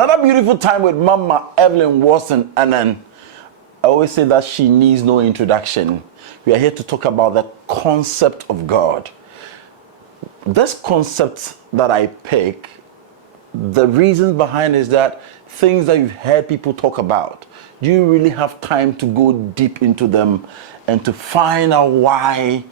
Another beautiful time with Mama Evelyn, Warlson, Annan. I always say that she needs no introduction. We are here to talk about the concept of God. This concept that I pick, the reason behind is that things that you've heard people talk about, do you really have time to go deep into them and to find out why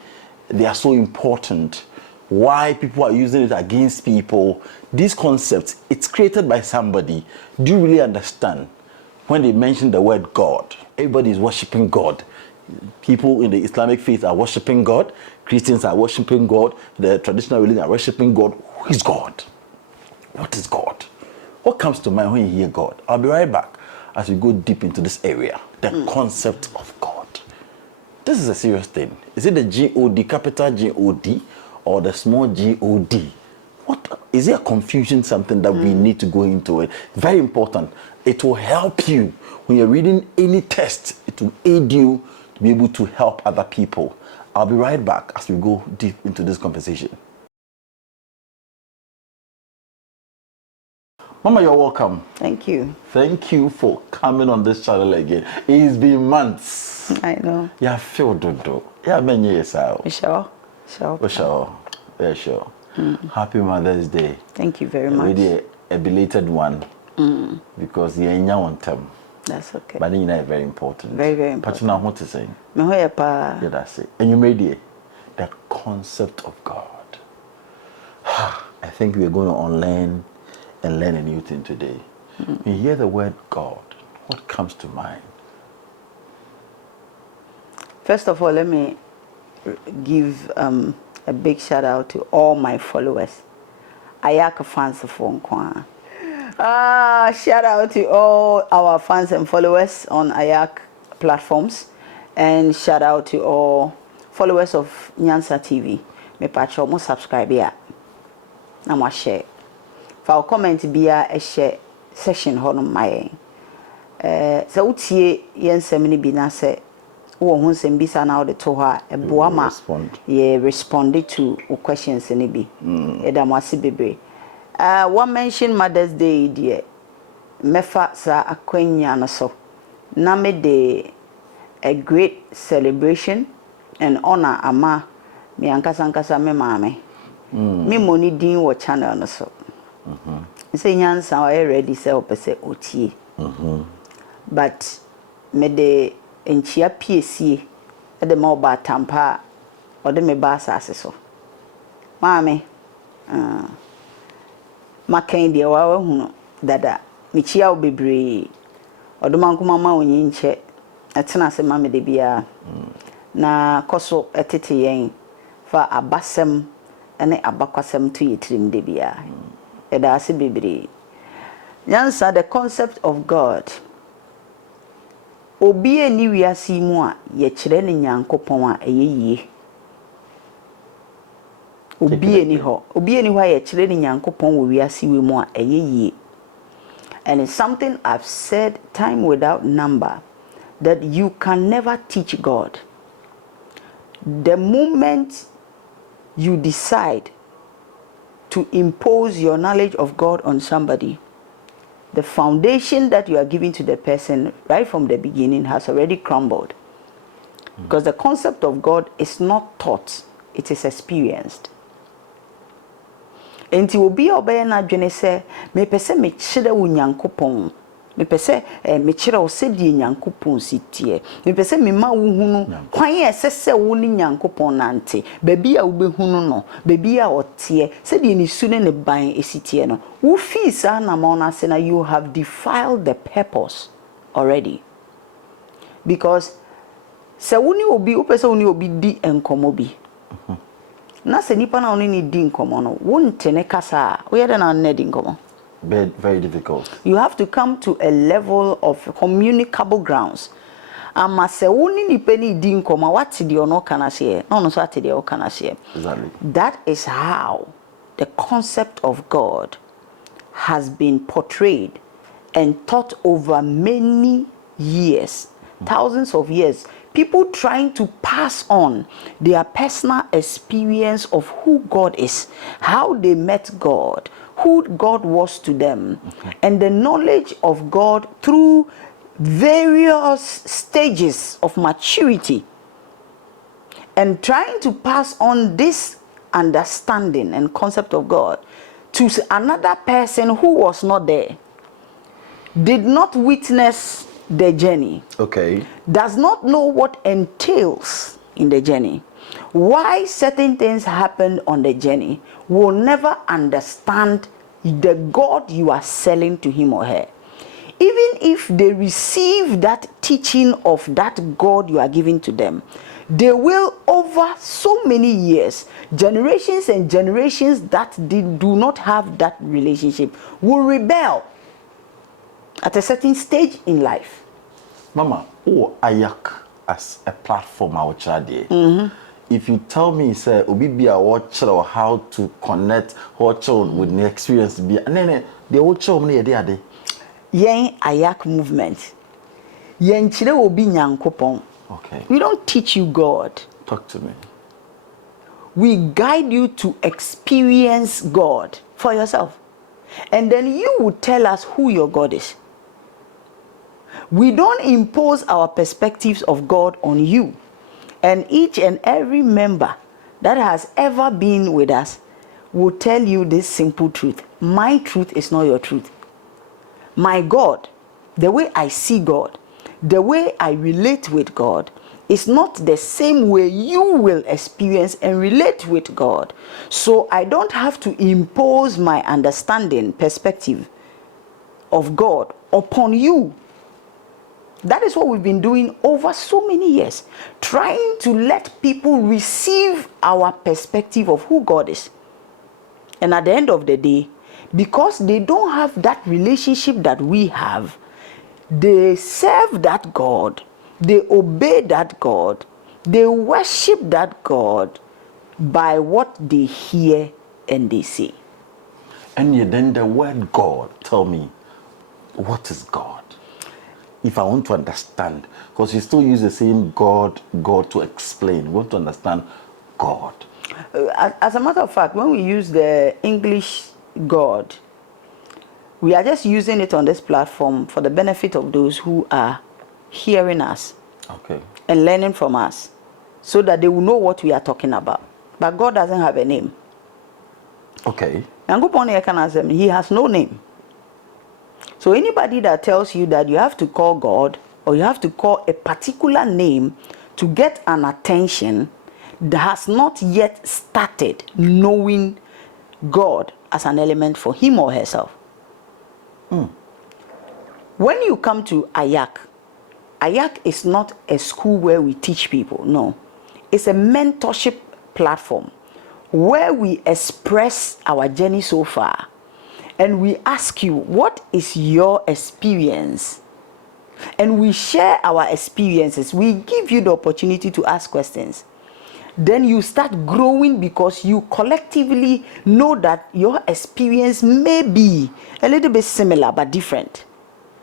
they are so important? Why people are using it against people? These concepts, it's created by somebody. Do you really understand? When they mention the word God, everybody is worshiping God. People in the Islamic faith are worshiping God. Christians are worshiping God. The traditional religion are worshiping God. Who is God? What is God? What comes to mind when you hear God? I'll be right back as we go deep into this area. The concept of God. This is a serious thing. Is it the G-O-D, capital G-O-D, or the small G-O-D? What is there a confusion, something that we need to go into it? Very important. It will help you when you're reading any text. It will aid you to be able to help other people. I'll be right back as we go deep into this conversation. Mama, you're welcome. Thank you. Thank you for coming on this channel again. It's been months. I know. Yeah, feel dodo. Yeah, many years out. Sure. Yeah, sure. Happy Mother's Day. Thank you very much. Really a belated one. Because you're in your term. That's okay. But you know, very important. Very, very important. But you know what to say. Yeah, that's it. And you made it. The concept of God. I think we're going to unlearn and learn a new thing today. When you hear the word God, what comes to mind? First of all, let me give a big shout out to all my followers. Ayaka fans for Nkwa. Shout out to all our fans and followers on Ayak platforms, and shout out to all followers of Nyansa TV. Me patcho mo subscribe ya. Na mo share. For comment biya a share session hono my. So utie yen semini bi na se wo ho sem bi sa na wo de to ha e boa ma ye responded to questions ni bi. E da mo ase bebre. One mention Mother's Day dear. Mefa sa akwanya no so. Na me de a great celebration and honor ama me ankasa me mame. Me money din wo channel no so. Say Nyansa I ready say opese otie. But me de enchia PSC e de ma oba tampa o de me ba asase so. Mame makan de wa hunu dada michia obebre odoma nkoma onyi nche etena se mame de bia na koso etete yen fa abasem ene abakwasem to yetrim de bia eda ase bebre. Nyansa, the concept of God. Obi eni wiase mu a ye kire ne Nyankopon a eyeye. Obi eni ho ye kire ne Nyankopon wo wiase we mu a eyeye. And it's something I've said time without number, that you can never teach God. The moment you decide to impose your knowledge of God on somebody, the foundation that you are giving to the person right from the beginning has already crumbled. Because the concept of God is not taught, it is experienced. Enti obi obeye na dwene se me pese me kire wo Nyankopon, me pese me kire wo se die Nyankopon sitie, me pese me ma wo hunu kwan esese wo ni Nyankopon nante baby a wo be hunu no baby a otie se die ni su ne ne ban esitie no wo fi sa na ma na se na you have defiled the purpose already. Because se wo ni obi wo pese wo ni obi di enkomo bi na se nipa na oni ni di nkomo no wonte ne kasa wo yede na ne di nkomo. Very difficult. You have to come to a level of communicable grounds. Ama se woni nipa ni di nkomo wate de ono kana se no so ate de o kana se. Exactly. That is how the concept of God has been portrayed and taught over many years, thousands of years. People trying to pass on their personal experience of who God is, how they met God, who God was to them, and the knowledge of God through various stages of maturity, and trying to pass on this understanding and concept of God to another person who was not there, did not witness the journey, does not know what entails in the journey, why certain things happened on the journey, will never understand the God you are selling to him or her. Even if they receive that teaching of that God you are giving to them, they will, over so many years, generations and generations that do not have that relationship, will rebel at a certain stage in life. Mama, ayak as a platform out there. If you tell me, say, Obibia watch or how to connect watch with the experience, be and then they will show me a Yen ayak movement. Yen chile obi nyankopon. Okay. We don't teach you God. Talk to me. We guide you to experience God for yourself. And then you will tell us who your God is. We don't impose our perspectives of God on you. And each and every member that has ever been with us will tell you this simple truth. My truth is not your truth. My God, the way I see God, the way I relate with God, is not the same way you will experience and relate with God. So I don't have to impose my understanding, perspective of God upon you. That is what we've been doing over so many years, trying to let people receive our perspective of who God is. And at the end of the day, because they don't have that relationship that we have, they serve that God, they obey that God, they worship that God by what they hear and they say. And then the word God, tell me, what is God? If I want to understand, because you still use the same God to explain. We want to understand God. As a matter of fact, when we use the English God, we are just using it on this platform for the benefit of those who are hearing us and learning from us, so that they will know what we are talking about. But God doesn't have a name. Okay. He has no name. So anybody that tells you that you have to call God or you have to call a particular name to get an attention, that has not yet started knowing God as an element for him or herself. When you come to Ayak is not a school where we teach people. No, it's a mentorship platform where we express our journey so far, and we ask you, what is your experience? And we share our experiences. We give you the opportunity to ask questions. Then you start growing because you collectively know that your experience may be a little bit similar but different.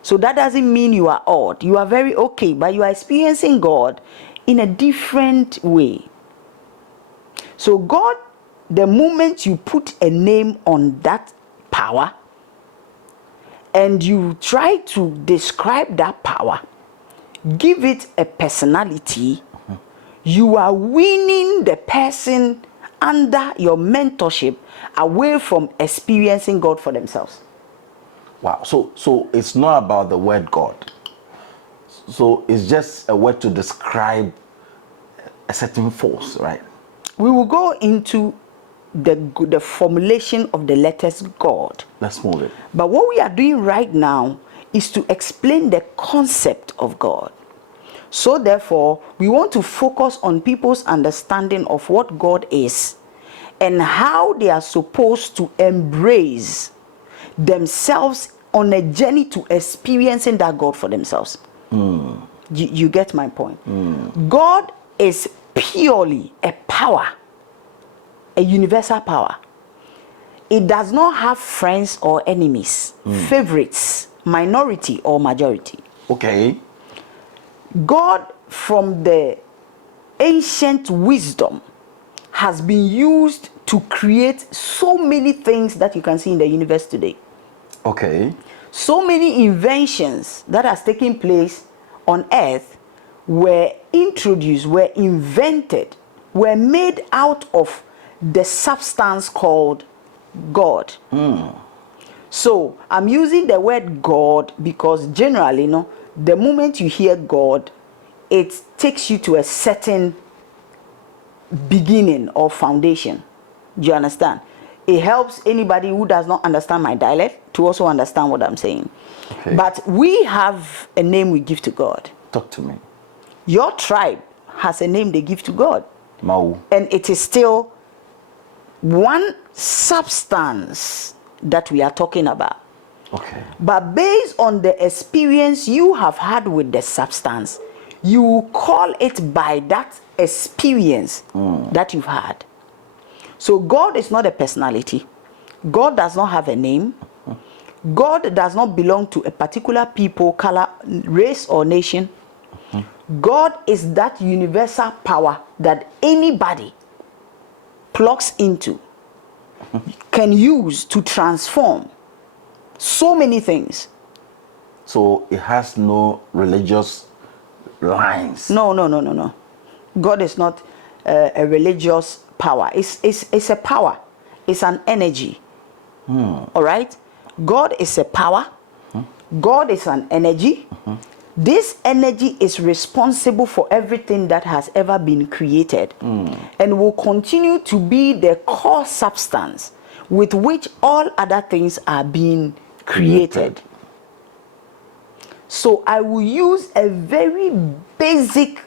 So that doesn't mean you are odd. You are very okay, but you are experiencing God in a different way. So God, the moment you put a name on that power and you try to describe that power, give it a personality, you are winning the person under your mentorship away from experiencing God for themselves. Wow. So it's not about the word God. So it's just a word to describe a certain force, right? We will go into the formulation of the letters God. Let's move it. But what we are doing right now is to explain the concept of God. So therefore, we want to focus on people's understanding of what God is and how they are supposed to embrace themselves on a journey to experiencing that God for themselves. You get my point? God is purely a power, a universal power. It does not have friends or enemies, favorites, minority or majority. Okay. God, from the ancient wisdom, has been used to create so many things that you can see in the universe today. Okay. So many inventions that has taken place on earth were introduced, were invented, were made out of the substance called God. So I'm using the word God because generally, the moment you hear God, it takes you to a certain beginning or foundation. Do you understand? It helps anybody who does not understand my dialect to also understand what I'm saying. Okay. But we have a name we give to God. Talk to me. Your tribe has a name they give to God. Mau. And it is still one substance that we are talking about. Okay. But based on the experience you have had with the substance, you call it by that experience that you've had. So God is not a personality. God does not have a name. God does not belong to a particular people, color, race, or nation. God is that universal power that anybody plugs into, can use to transform so many things. So it has no religious lines. No. God is not a religious power. It's a power. It's an energy. All right? God is a power. God is an energy. This energy is responsible for everything that has ever been created and will continue to be the core substance with which all other things are being created. So I will use a very basic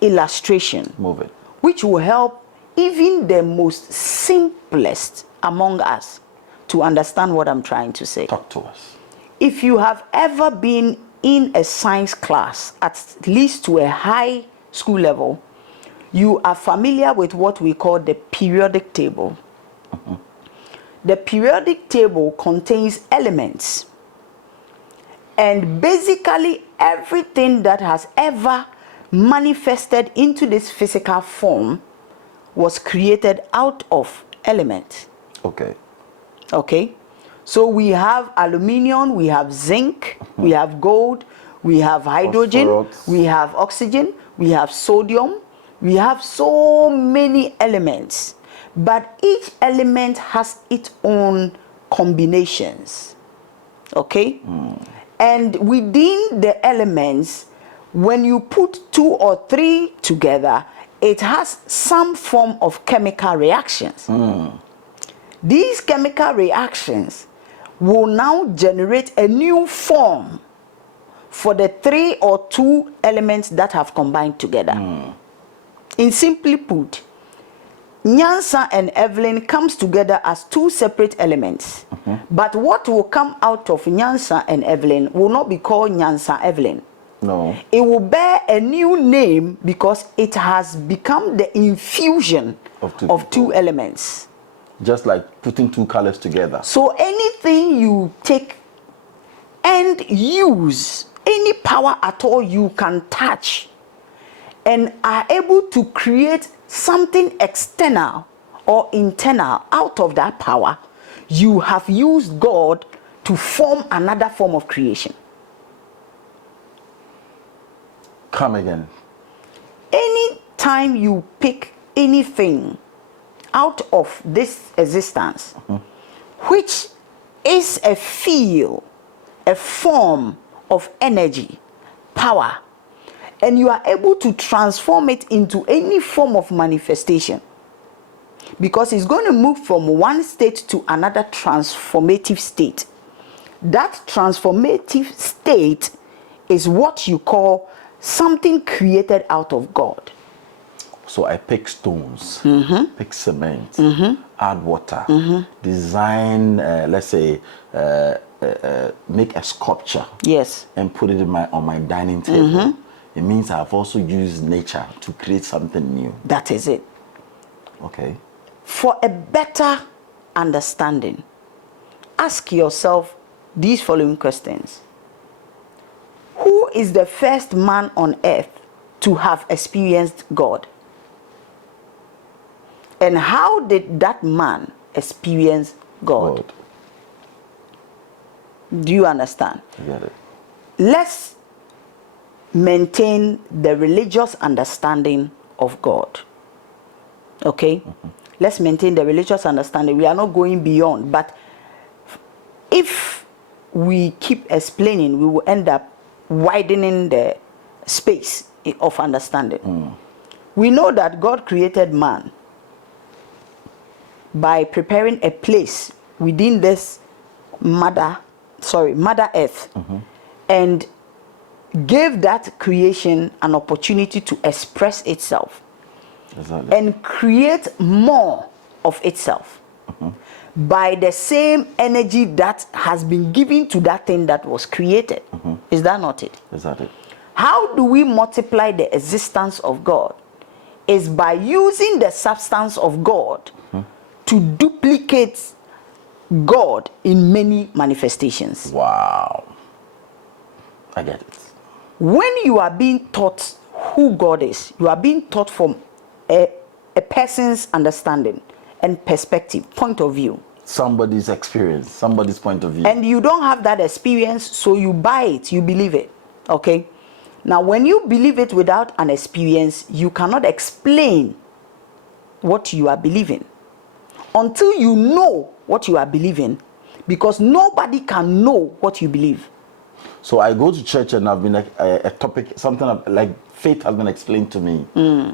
illustration, Move it. which will help even the most simplest among us to understand what I'm trying to say. Talk to us. If you have ever been in a science class, at least to a high school level, you are familiar with what we call the periodic table. The periodic table contains elements. And basically everything that has ever manifested into this physical form was created out of elements. Okay. Okay? So we have aluminium, we have zinc, we have gold, we have hydrogen, Phosphorus. we have oxygen, we have sodium, we have so many elements. But each element has its own combinations. Okay? And within the elements, when you put 2 or 3 together, it has some form of chemical reactions. These chemical reactions will now generate a new form for the 3 or 2 elements that have combined together. In simply put, Nyansa and Evelyn comes together as 2 separate elements. But what will come out of Nyansa and Evelyn will not be called Nyansa Evelyn. No. It will bear a new name because it has become the infusion of 2 elements. Just like putting 2 colors together. So anything you take and use, any power at all you can touch, and are able to create something external or internal out of that power, you have used God to form another form of creation. Come again. Any time you pick anything out of this existence, which is a field, a form of energy, power, and you are able to transform it into any form of manifestation, because it's going to move from one state to another transformative state. That transformative state is what you call something created out of God. So I pick stones, pick cement, add water, design, let's say, make a sculpture. Yes. And put it on my dining table. It means I've also used nature to create something new. That is it. Okay. For a better understanding, ask yourself these following questions. Who is the first man on earth to have experienced God? And how did that man experience God? Do you understand? I get it. Let's maintain the religious understanding of God. Okay? Let's maintain the religious understanding. We are not going beyond. But if we keep explaining, we will end up widening the space of understanding. We know that God created man by preparing a place within this Mother Earth, and gave that creation an opportunity to express itself and create more of itself by the same energy that has been given to that thing that was created. Is that not it? Is that it? How do we multiply the existence of God? Is by using the substance of God to duplicate God in many manifestations. Wow. I get it. When you are being taught who God is, you are being taught from a person's understanding and perspective, point of view. Somebody's experience, somebody's point of view. And you don't have that experience, so you buy it, you believe it. Okay? Now, when you believe it without an experience, you cannot explain what you are believing until you know what you are believing, because nobody can know what you believe. So I go to church and I've been a topic, something like faith has been explained to me.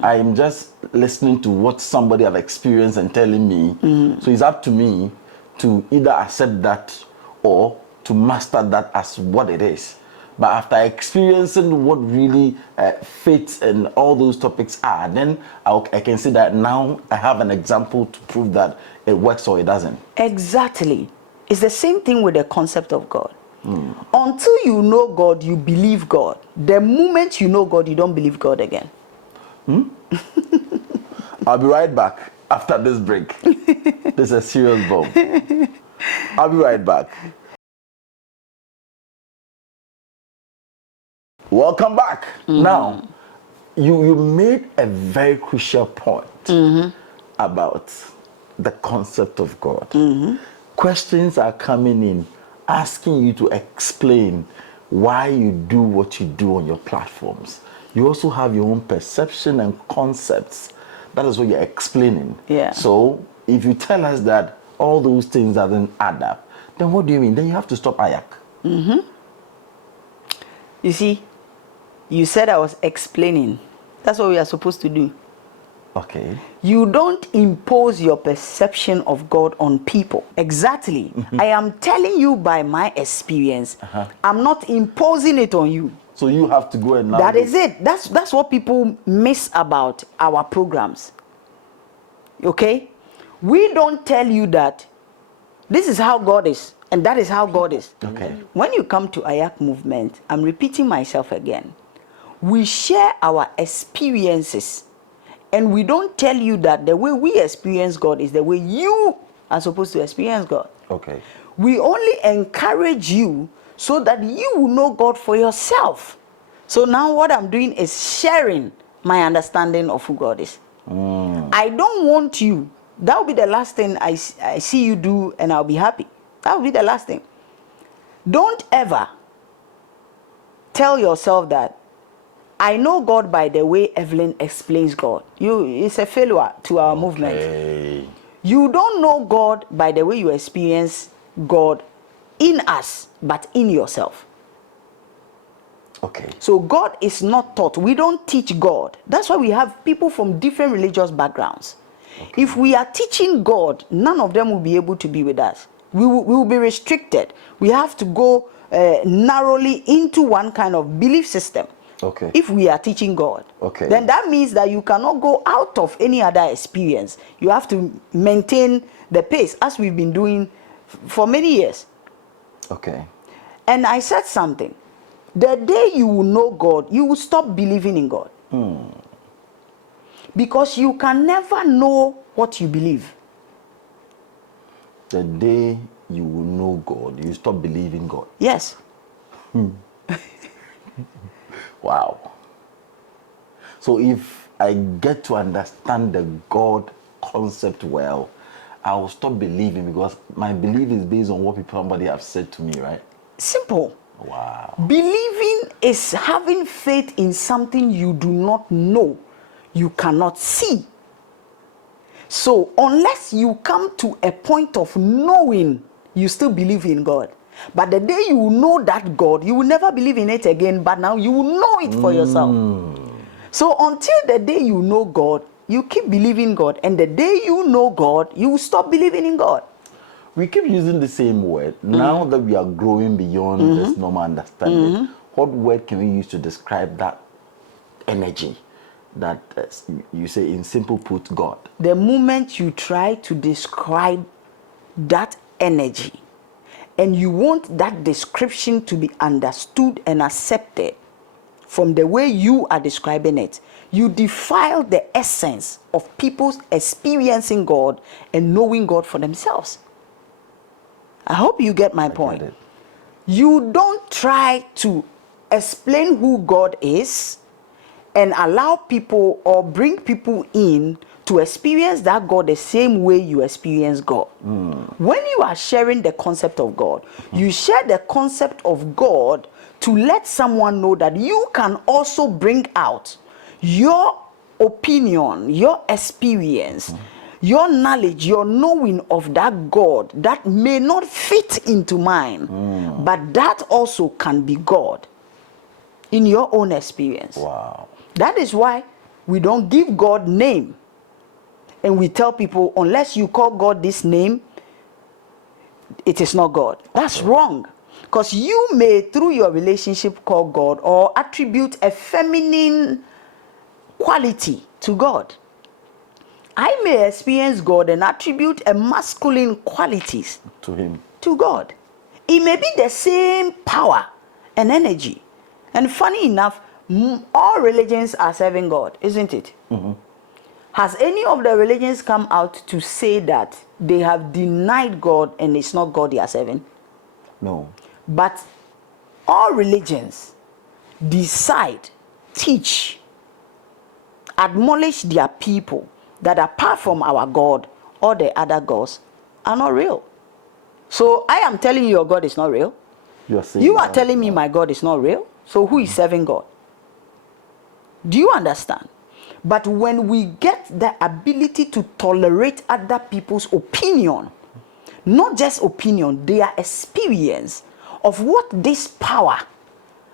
I'm just listening to what somebody have experienced and telling me. So it's up to me to either accept that or to master that as what it is. But after experiencing what really faith and all those topics are, then I can see that now I have an example to prove that it works or it doesn't. Exactly. It's the same thing with the concept of God. Until you know God, you believe God. The moment you know God, you don't believe God again. I'll be right back after this break. This is a serious bomb. I'll be right back. Welcome back. Now, you made a very crucial point about the concept of God. Questions are coming in asking you to explain why you do what you do on your platforms. You also have your own perception and concepts. That is what you're explaining. Yeah. So if you tell us that all those things doesn't add up, then what do you mean? Then you have to stop Ayak. You see, you said I was explaining. That's what we are supposed to do. Okay. You don't impose your perception of God on people. Exactly. I am telling you by my experience. I'm not imposing it on you. So you have to go and now. That is it. That's what people miss about our programs. Okay? We don't tell you that this is how God is and that is how God is. Okay. When you come to Ayak movement, I'm repeating myself again. We share our experiences. And we don't tell you that the way we experience God is the way you are supposed to experience God. Okay. We only encourage you so that you will know God for yourself. So now what I'm doing is sharing my understanding of who God is. I don't want you. That will be the last thing I see you do and I'll be happy. That will be the last thing. Don't ever tell yourself that I know God by the way Evelyn explains God. It's a failure to our movement. You don't know God by the way you experience God in us, but in yourself. Okay. So God is not taught. We don't teach God. That's why we have people from different religious backgrounds. Okay. If we are teaching God, none of them will be able to be with us. We will be restricted. We have to go narrowly into one kind of belief system. Okay. If we are teaching God, okay, then that means that you cannot go out of any other experience. You have to maintain the pace as we've been doing for many years. Okay. And I said something. The day you will know God, you will stop believing in God. Because you can never know what you believe. The day you will know God, you stop believing God. Yes. Wow. So if I get to understand the God concept well, I will stop believing, because my belief is based on what somebody have said to me, right? Simple. Wow. Believing is having faith in something you do not know, you cannot see. So unless you come to a point of knowing, you still believe in God. But the day you know that God, you will never believe in it again, but now you will know it for yourself. So until the day you know God, you keep believing God. And the day you know God, you will stop believing in God. We keep using the same word. Now that we are growing beyond this normal understanding, what word can we use to describe that energy that you say, in simple put, God? The moment you try to describe that energy, and you want that description to be understood and accepted from the way you are describing it, you defile the essence of people's experiencing God and knowing God for themselves. I hope you get my point. Get it. You don't try to explain who God is and allow people or bring people in to experience that God the same way you experience God. When you are sharing the concept of God, you share the concept of God to let someone know that you can also bring out your opinion, your experience, your knowledge, your knowing of that God that may not fit into mine, but that also can be God in your own experience. Wow. That is why we don't give God name. And we tell people, unless you call God this name, it is not God. That's wrong. Because you may, through your relationship, call God or attribute a feminine quality to God. I may experience God and attribute a masculine qualities To him. to God. It may be the same power and energy. And funny enough, all religions are serving God, isn't it? Has any of the religions come out to say that they have denied God and it's not God they are serving? No. But all religions decide, teach, acknowledge their people that apart from our God, all the other gods are not real. So I am telling you your God is not real. You are telling me my God is not real. So who is serving God? Do you understand? But when we get the ability to tolerate other people's opinion, not just opinion, their experience of what this power,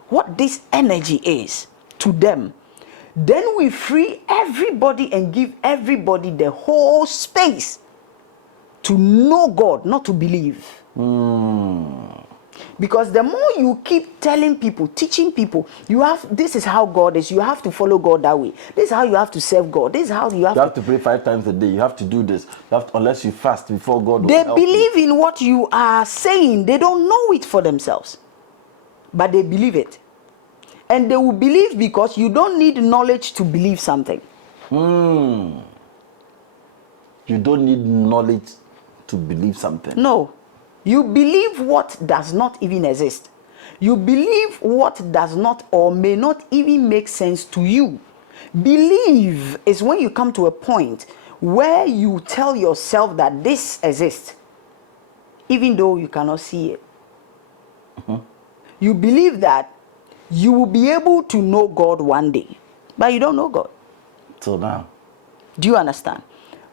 what this energy is to them, then we free everybody and give everybody the whole space to know God, not to believe. Because the more you keep telling people, teaching people, this is how God is, you have to follow God that way. This is how you have to serve God. This is how you have to pray 5 times a day. You have to do this. Unless you fast before God will They help believe you. in what you are saying. They don't know it for themselves. But they believe it. And they will believe because you don't need knowledge to believe something. You don't need knowledge to believe something. No. You believe what does not even exist. You believe what does not or may not even make sense to you. Believe is when you come to a point where you tell yourself that this exists, even though you cannot see it. You believe that you will be able to know God one day, but you don't know God. Till now. Do you understand?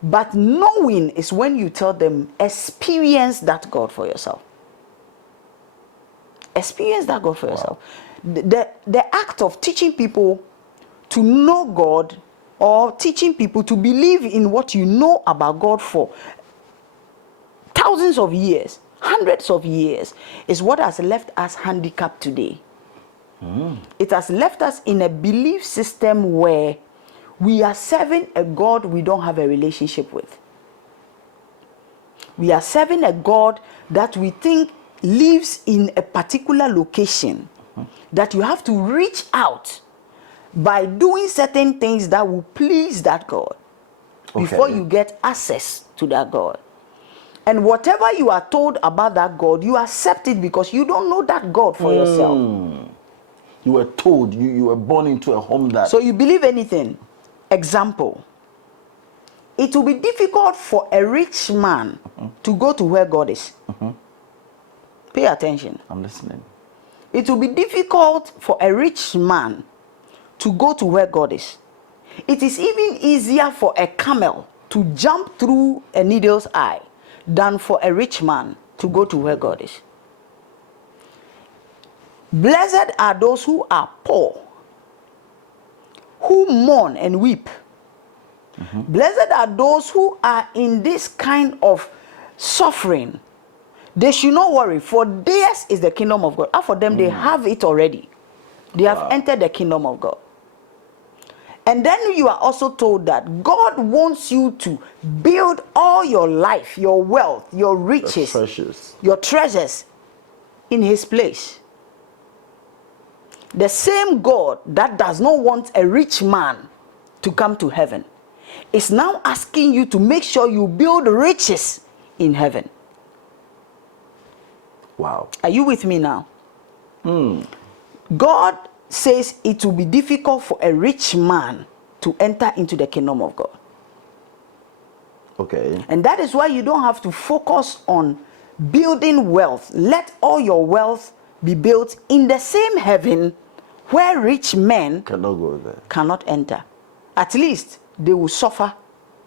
But knowing is when you tell them, experience that God for yourself. Experience that God for yourself. The act of teaching people to know God or teaching people to believe in what you know about God for thousands of years, hundreds of years, is what has left us handicapped today. It has left us in a belief system where we are serving a God we don't have a relationship with. We are serving a God that we think lives in a particular location, that you have to reach out by doing certain things that will please that God before you get access to that God. And whatever you are told about that God, you accept it because you don't know that God for yourself. You were told, you were born into a home that... So you believe anything. Example. it will be difficult for a rich man to go to where God is. Pay attention. I'm listening. It will be difficult for a rich man to go to where God is. It is even easier for a camel to jump through a needle's eye than for a rich man to go to where God is. Blessed are those who are poor, who mourn and weep. Blessed are those who are in this kind of suffering. They should not worry, for theirs is the kingdom of God. And for them, they have it already. They have entered the kingdom of God. And then you are also told that God wants you to build all your life, your wealth, your riches, your treasures in his place. The same God that does not want a rich man to come to heaven is now asking you to make sure you build riches in heaven. Wow. Are you with me now? God says it will be difficult for a rich man to enter into the kingdom of God. Okay. And that is why you don't have to focus on building wealth. Let all your wealth be built in the same heaven where rich men cannot go there. Cannot enter. At least they will suffer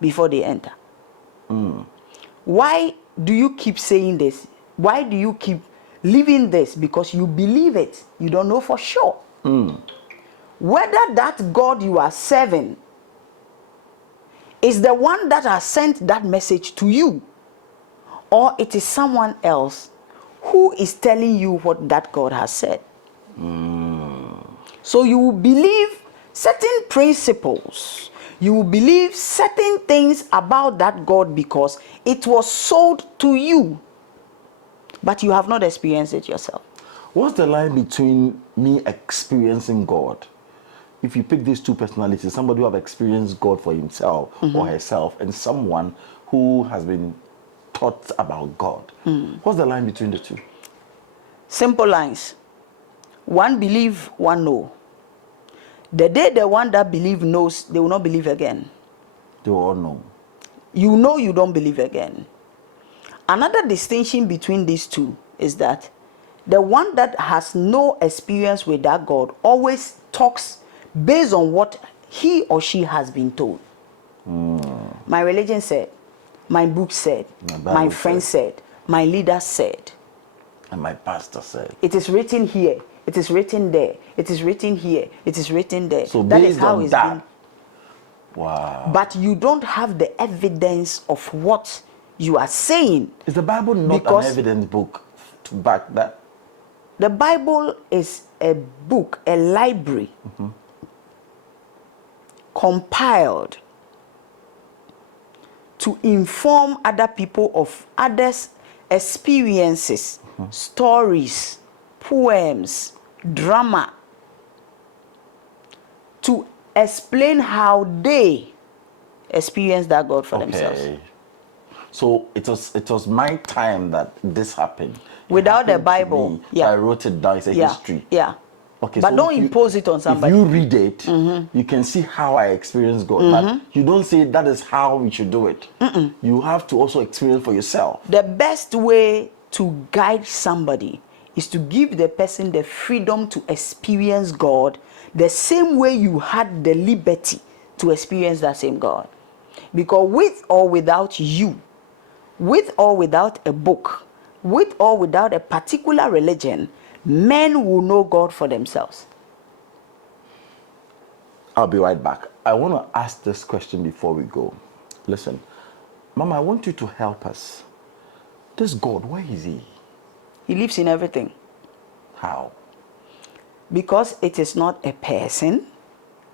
before they enter. Why do you keep saying this? Why do you keep living this? Because you believe it. You don't know for sure. Whether that God you are serving is the one that has sent that message to you, or it is someone else who is telling you what that God has said. So you will believe certain principles. You will believe certain things about that God because it was sold to you, but you have not experienced it yourself. What's the line between me experiencing God? If you pick these two personalities, somebody who have experienced God for himself or herself, and someone who has been taught about God, what's the line between the two? Simple lines. One believe, one know. The day the one that believe knows, they will not believe again. They will all know. You know you don't believe again. Another distinction between these two is that the one that has no experience with that God always talks based on what he or she has been told. My religion said, my book said, my friend said, my leader said, and my pastor said. It is written here, it is written there, it is written here, it is written there. So that is how it's been. Wow. But you don't have the evidence of what you are saying. Is the Bible not an evidence book to back that? The Bible is a book, a library, compiled to inform other people of others' experiences, stories, poems, drama, to explain how they experience that God for themselves. So it was my time that this happened. Without the Bible, I wrote it down. It's a history. Yeah. Okay, but so don't impose it on somebody. If you read it, you can see how I experience God. But you don't say that is how we should do it. You have to also experience for yourself. The best way to guide somebody is to give the person the freedom to experience God the same way you had the liberty to experience that same God. Because with or without you, with or without a book, with or without a particular religion, men will know God for themselves. I'll be right back. I want to ask this question before we go. Listen, Mama, I want you to help us. This God, where is he? He lives in everything. How? Because it is not a person.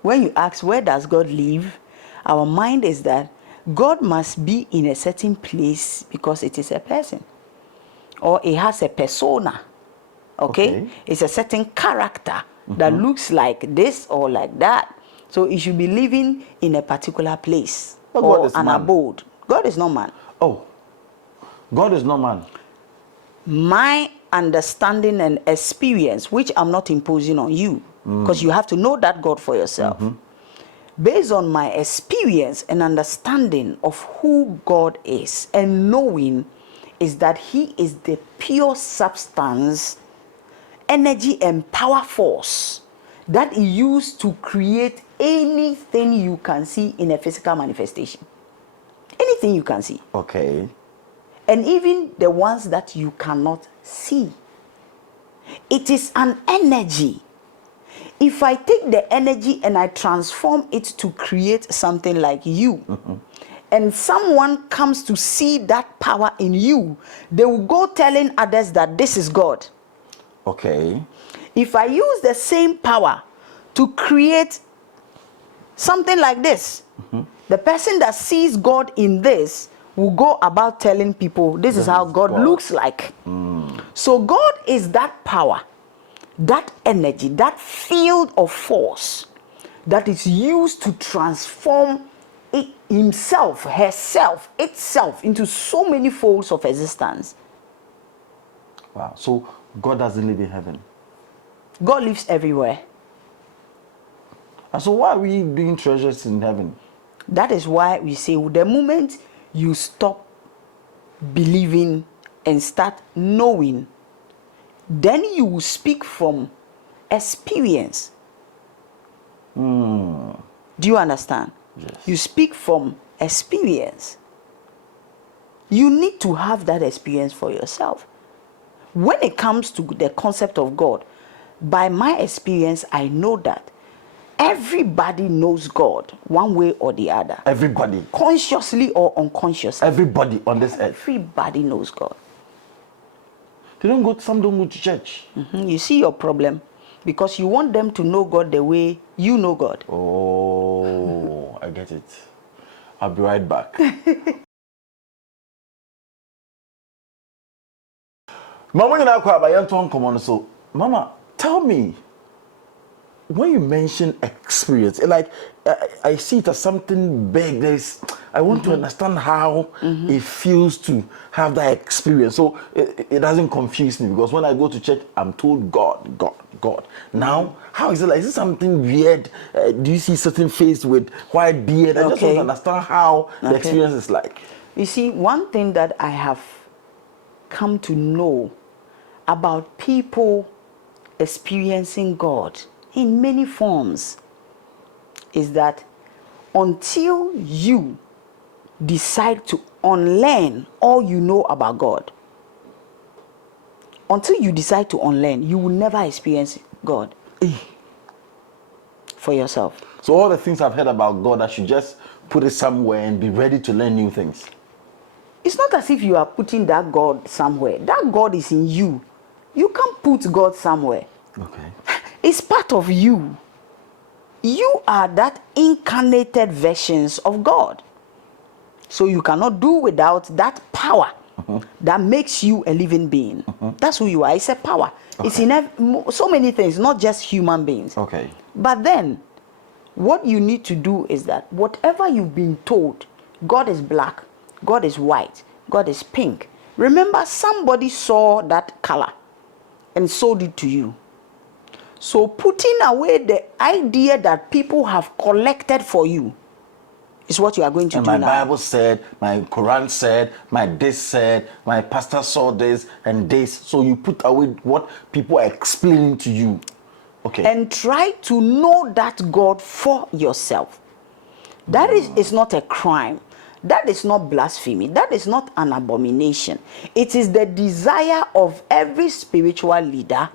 When you ask where does God live, our mind is that God must be in a certain place because it is a person. Or it has a persona. Okay? It's a certain character that looks like this or like that. So it should be living in a particular place or an abode. God is not man. Oh, God is not man. My understanding and experience, which I'm not imposing on you, because you have to know that God for yourself. based on my experience and understanding of who God is, and knowing is that he is the pure substance, energy and power force that he used to create anything you can see in a physical manifestation. Anything you can see. Okay. And even the ones that you cannot see. It is an energy. If I take the energy and I transform it to create something like you, and someone comes to see that power in you, they will go telling others that this is God. Okay. If I use the same power to create something like this, the person that sees God in this will go about telling people this is how God looks like. So God is that power, that energy, that field of force that is used to transform himself, herself, itself into so many folds of existence. Wow. So God doesn't live in heaven. God lives everywhere. And so why are we doing treasures in heaven? That is why we say the moment you stop believing and start knowing, then you will speak from experience. Do you understand? Yes. You speak from experience. You need to have that experience for yourself. When it comes to the concept of God, by my experience, I know that everybody knows God one way or the other. Everybody. Consciously or unconsciously. Everybody on this earth. Everybody knows God. Some don't go to church. You see your problem because you want them to know God the way you know God. Oh, I get it. I'll be right back. Mama, tell me, when you mention experience, like I see it as something big. I want to understand how it feels to have that experience. So it doesn't confuse me, because when I go to church, I'm told God, God, God. Now, how is it like? Is it something weird? Do you see certain face with white beard? I just want to understand how the experience is like. You see, one thing that I have come to know about people experiencing God in many forms is that until you decide to unlearn all you know about God, until you decide to unlearn, you will never experience God for yourself. So all the things I've heard about God, I should just put it somewhere and be ready to learn new things. It's not as if you are putting that God somewhere. That God is in you. You can't put God somewhere. Okay. It's part of you. You are that incarnated versions of God. So you cannot do without that power that makes you a living being. That's who you are. It's a power. Okay. It's in so many things, not just human beings. Okay. But then, what you need to do is that whatever you've been told, God is black, God is white, God is pink. Remember, somebody saw that color and sold it to you. So putting away the idea that people have collected for you is what you are going to do now. My Bible said, my Quran said, my this said, my pastor saw this and this. So you put away what people are explaining to you. Okay. And try to know that God for yourself. That is not a crime. That is not blasphemy. That is not an abomination. It is the desire of every spiritual leader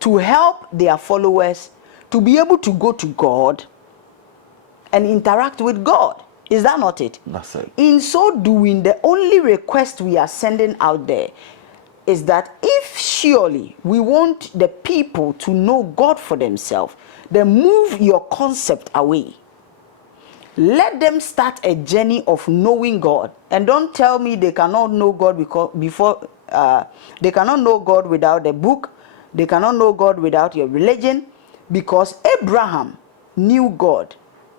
to help their followers to be able to go to God and interact with God. Is that not it? That's it. In so doing, the only request we are sending out there is that if surely we want the people to know God for themselves, then move your concept away. Let them start a journey of knowing God. And don't tell me they cannot know God they cannot know God without the book. They cannot know God without your religion, because Abraham knew God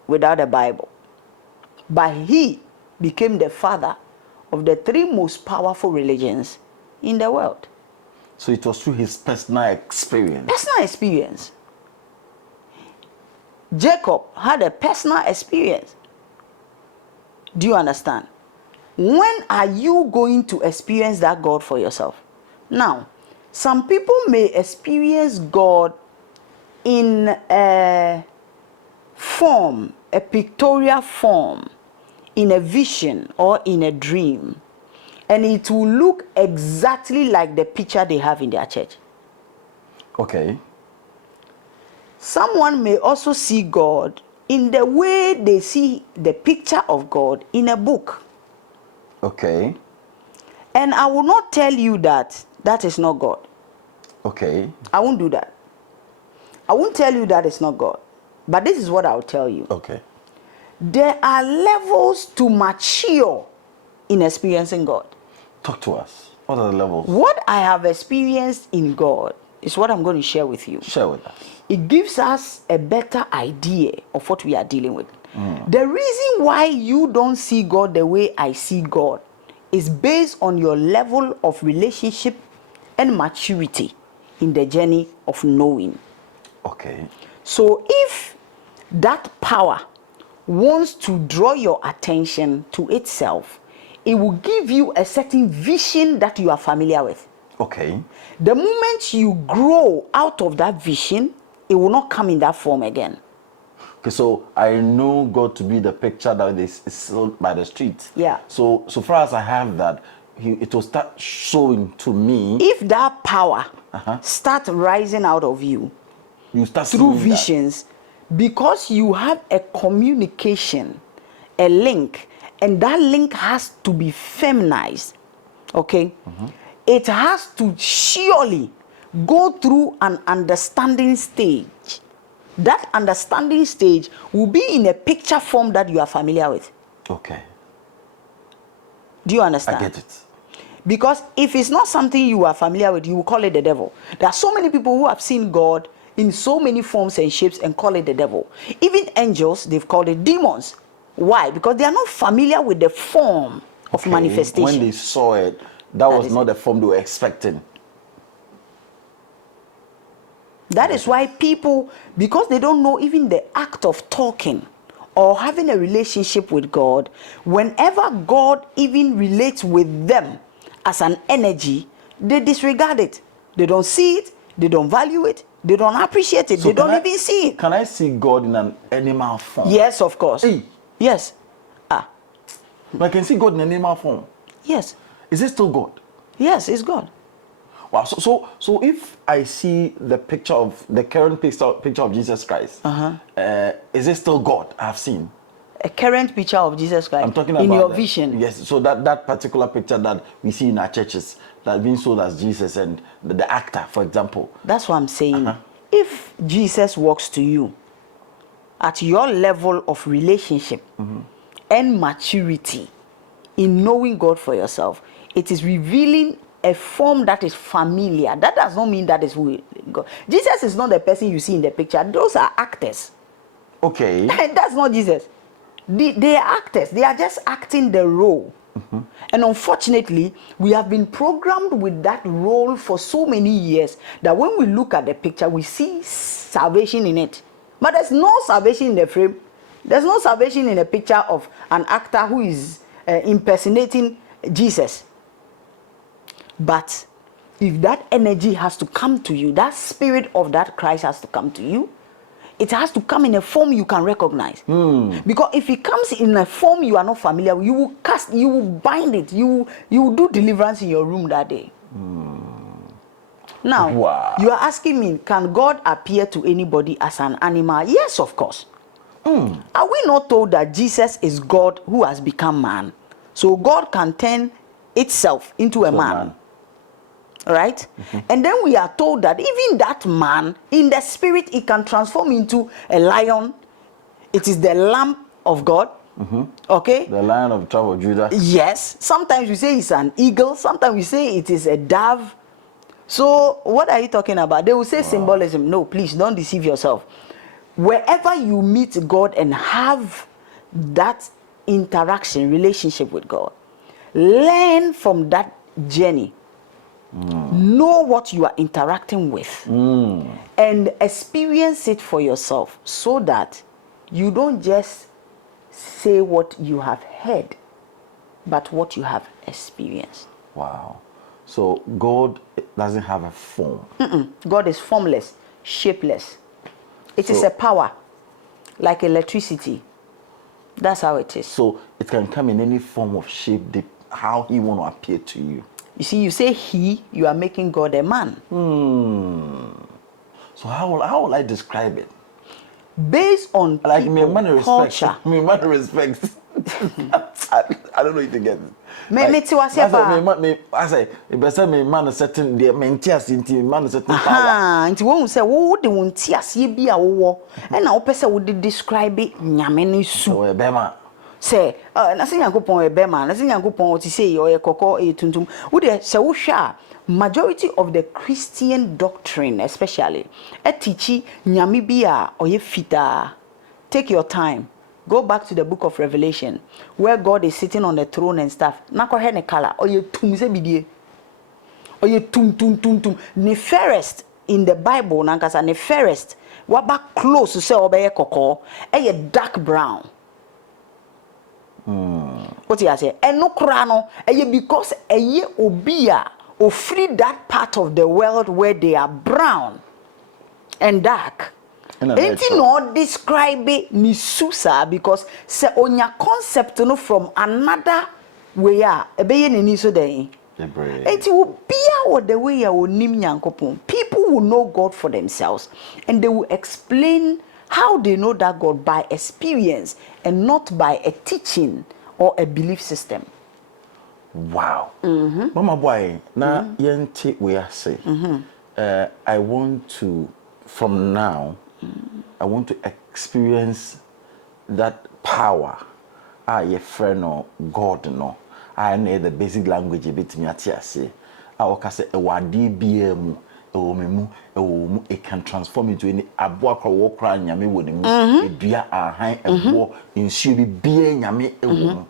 without the Bible. But he became the father of the 3 most powerful religions in the world. So it was through his personal experience. Personal experience. Jacob had a personal experience. Do you understand? When are you going to experience that God for yourself? Now, some people may experience God in a form, a pictorial form, in a vision or in a dream, and it will look exactly like the picture they have in their church. Okay. Someone may also see God in the way they see the picture of God in a book. Okay. And I will not tell you that that is not God. Okay. I won't do that. I won't tell you that it's not God. But this is what I'll tell you. Okay. There are levels to mature in experiencing God. Talk to us. What are the levels? What I have experienced in God is what I'm going to share with you. Share with us. It gives us a better idea of what we are dealing with. The reason why you don't see God the way I see God is based on your level of relationship and maturity in the journey of knowing. Okay. So if that power wants to draw your attention to itself, it will give you a certain vision that you are familiar with. Okay. The moment you grow out of that vision, it will not come in that form again. Okay, so I know God to be the picture that is sold by the street. Yeah. So far as I have that, it will start showing to me. If that power starts rising out of you, You start through seeing visions, because you have a communication, a link, and that link has to be feminized. Okay? It has to surely go through an understanding stage. That understanding stage will be in a picture form that you are familiar with. that. Okay. Do you understand? I get it. Because if it's not something you are familiar with, you will call it the devil. There are so many people who have seen God in so many forms and shapes and call it the devil. Even angels, they've called it demons. Why? Because they are not familiar with the form of manifestation. When they saw it, that was not the form they were expecting. That is why people, because they don't know even the act of talking or having a relationship with God, whenever God even relates with them as an energy, they disregard it. They don't see it, they don't value it, they don't appreciate it, So they don't even see it. Can I see God in an animal form? Yes, of course. Hey. Yes. But I can see God in an animal form. Yes. Is it still God? Yes, it's God. Wow. So if I see the picture of the current picture of Jesus Christ, is it still God I've seen? A current picture of Jesus Christ. I'm talking about in your vision. Yes. So that particular picture that we see in our churches that being sold as Jesus and the actor, for example. That's what I'm saying. If Jesus walks to you at your level of relationship and maturity in knowing God for yourself, it is revealing a form that is familiar. That does not mean that is who God. Jesus is not the person you see in the picture. Those are actors. Okay. That's not Jesus. They are actors. They are just acting the role. And unfortunately, we have been programmed with that role for so many years that when we look at the picture, we see salvation in it. But there's no salvation in the frame. There's no salvation in a picture of an actor who is impersonating Jesus. But if that energy has to come to you, that spirit of that Christ has to come to you, it has to come in a form you can recognize. Because if it comes in a form you are not familiar with, you will cast, you will bind it, you will do deliverance in your room that day. Now, you are asking me, can God appear to anybody as an animal? Yes, of course. Are we not told that Jesus is God who has become man? So God can turn itself into a man. Right? And then we are told that even that man, in the spirit, it can transform into a lion. It is the Lamb of God. Okay? The Lion of the tribe of Judah. Yes. Sometimes we say it's an eagle. Sometimes we say it is a dove. So what are you talking about? They will say symbolism. No, please don't deceive yourself. Wherever you meet God and have that interaction, relationship with God, learn from that journey. Know what you are interacting with and experience it for yourself so that you don't just say what you have heard, but what you have experienced. Wow. So God doesn't have a form. God is formless, shapeless. It is a power, like electricity. That's how it is. So it can come in any form of shape, how he want to appear to you. You see, you say he, you are making God a man. So how will I describe it? Based on Like people, culture. me man respect. I don't know if you get it. I say, better me man certain the mentias into man certain power. Nti won say wo de won ti ase bi a wo e na wo pese wo de describe nyame no su. So e be ma. Say na se Nyankopon e be ma, na se Nyankopon o ti say o ye kokko e tuntum. Wo de se wo hwa majority of the Christian doctrine especially e teach nyame bi a o ye fita. Take your time. Go back to the book of Revelation where God is sitting on the throne and stuff. Na ko he ne color o ye tum se bidie. O ye tum. The fairest in the Bible nankasa the fairest waba close say obeye kokko e dark brown. What you say? E no kra no e because e obi a o free that part of the world where they are brown and dark. Ain't no describe it ni susa because se onya concept no from another way a ebeye ni so den. It will be out the way onim Nyankopon. People will know God for themselves and they will explain how they know that God by experience and not by a teaching or a belief system. Wow. Mama boy, na yente we say. I want to from now I want to experience that power. Your friend or God no. I know the basic language a bit me atiase. I will say a wadi BM it can transform into any aboa kwa wo kra nyame woni mu edua ahan ebo insu bi bia nyame ewo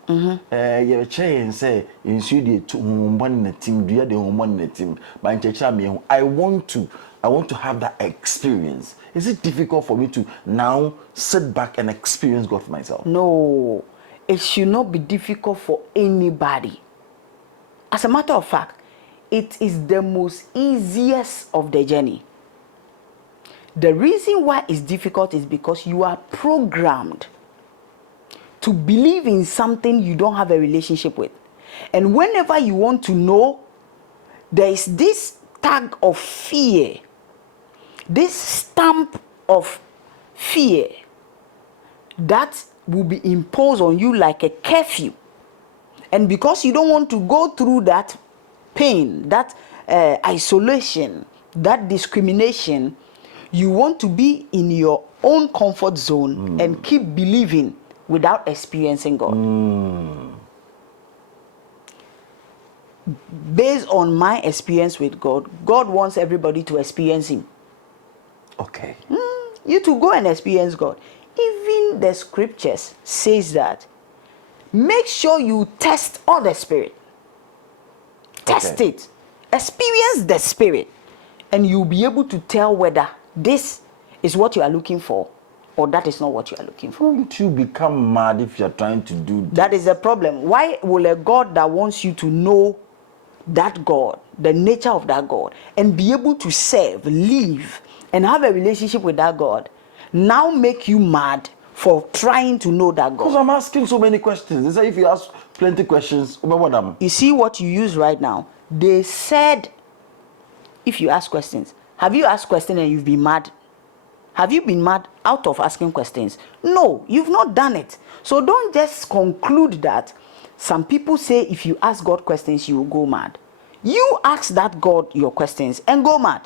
ye che say insu de tu mbon na tim dua de mbon na tim ba nchechira me I want to have that experience. Is it difficult for me to now sit back and experience God for myself? No, it should not be difficult for anybody. As a matter of fact, it is the most easiest of the journey. The reason why it's difficult is because you are programmed to believe in something you don't have a relationship with. And whenever you want to know, there is this tag of fear, this stamp of fear that will be imposed on you like a curfew. And because you don't want to go through that pain, that isolation, that discrimination, you want to be in your own comfort zone and keep believing without experiencing God. Based on my experience with God, God wants everybody to experience Him. Okay. You to go and experience God. Even the scriptures says that make sure you test all the spirit. Test it. Experience the spirit. And you'll be able to tell whether this is what you are looking for or that is not what you are looking for. Won't you become mad if you're trying to do this? That is the problem. Why will a God that wants you to know that God, the nature of that God, and be able to serve, live, and have a relationship with that God, now make you mad for trying to know that God? Because I'm asking so many questions. They say if you ask plenty questions, you see what you use right now? They said if you ask questions. Have you asked questions and you've been mad? Have you been mad out of asking questions? No, you've not done it. So don't just conclude that some people say if you ask God questions, you will go mad. You ask that God your questions and go mad.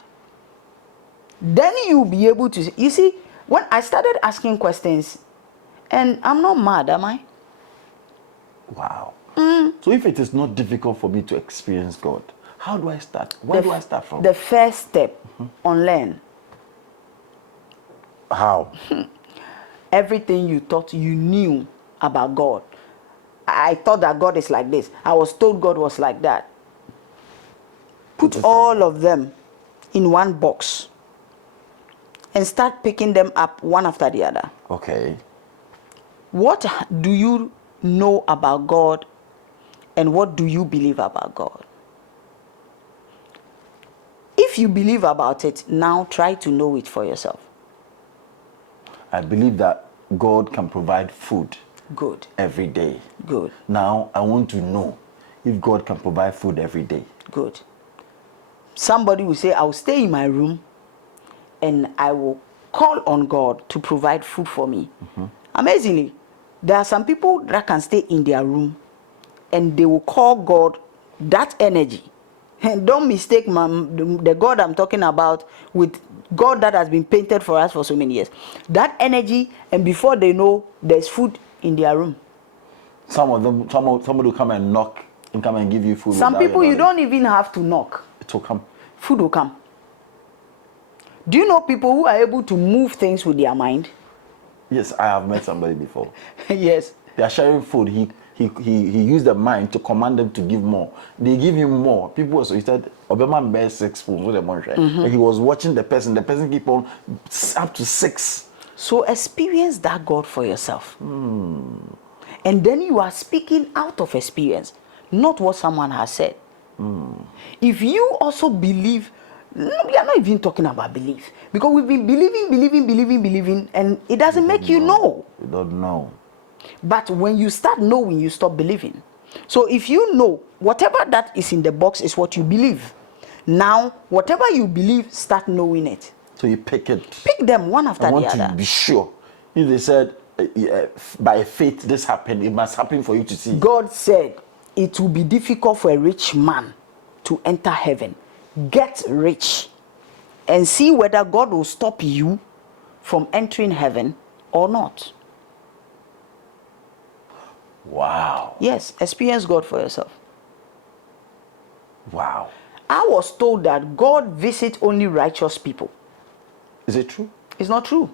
Then you'll be able to... You see, when I started asking questions, and I'm not mad, am I? Wow. So if it is not difficult for me to experience God, how do I start? Where do I start from? The first step, unlearn. How? Everything you thought you knew about God. I thought that God is like this. I was told God was like that. Put all of them in one box and start picking them up one after the other. Okay. What do you know about God and what do you believe about God? If you believe about it, now try to know it for yourself. I believe that God can provide food. Good. Every day. Good. Now, I want to know if God can provide food every day. Good. Somebody will say, I'll stay in my room and I will call on God to provide food for me. Amazingly, there are some people that can stay in their room and they will call God that energy. And don't mistake the God I'm talking about with God that has been painted for us for so many years. That energy, and before they know, there's food in their room. Some of them, somebody will come and knock and come and give you food. Some people, you don't even have to knock. It will come. Food will come. Do you know people who are able to move things with their mind? Yes, I have met somebody before. Yes. They are sharing food. He used the mind to command them to give more. They give him more. People, so he said, Obama bears 6 spoons with the money. And he was watching the person. The person keep on up to 6. So experience that God for yourself. And then you are speaking out of experience, not what someone has said. If you also believe, we are not even talking about belief, because we've been believing, and it doesn't make you know. You don't know. But when you start knowing, you stop believing. So if you know, whatever that is in the box is what you believe. Now, whatever you believe, start knowing it. So you pick it. Pick them one after the other. I want to be sure. If they said, by faith this happened, it must happen for you to see. God said, it will be difficult for a rich man to enter heaven. Get rich and see whether God will stop you from entering heaven or not. Wow. Yes, experience God for yourself. Wow. I was told that God visits only righteous people. Is it true? It's not true.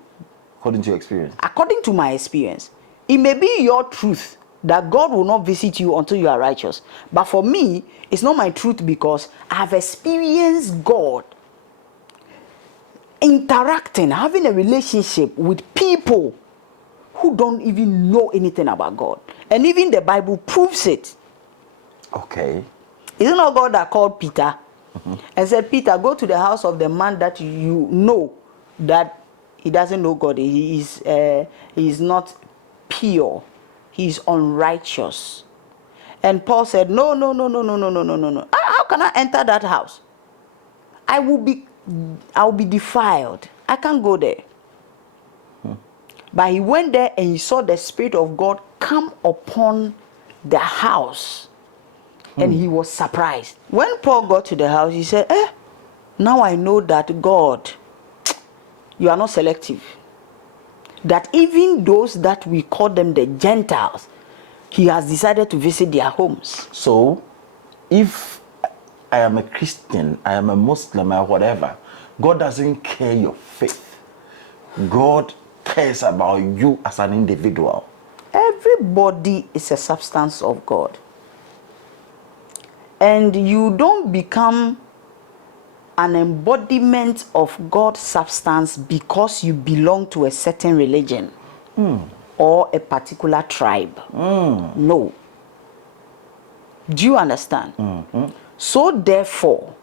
According to your experience? According to my experience. It may be your truth that God will not visit you until you are righteous. But for me, it's not my truth because I have experienced God interacting, having a relationship with people who don't even know anything about God. And even the Bible proves it. Okay. Is it not God that called Peter and said, Peter, go to the house of the man that you know that he doesn't know God. He is not pure. He is unrighteous. And Paul said, no. How can I enter that house? I will be defiled. I can't go there. But he went there and he saw the Spirit of God come upon the house. And he was surprised. When Paul got to the house, he said, now I know that God, you are not selective. That even those that we call them the Gentiles, he has decided to visit their homes. So, if I am a Christian, I am a Muslim, or whatever, God doesn't care your faith. God cares about you as an individual. Everybody is a substance of God. And you don't become an embodiment of God's substance because you belong to a certain religion or a particular tribe. No. Do you understand? So therefore,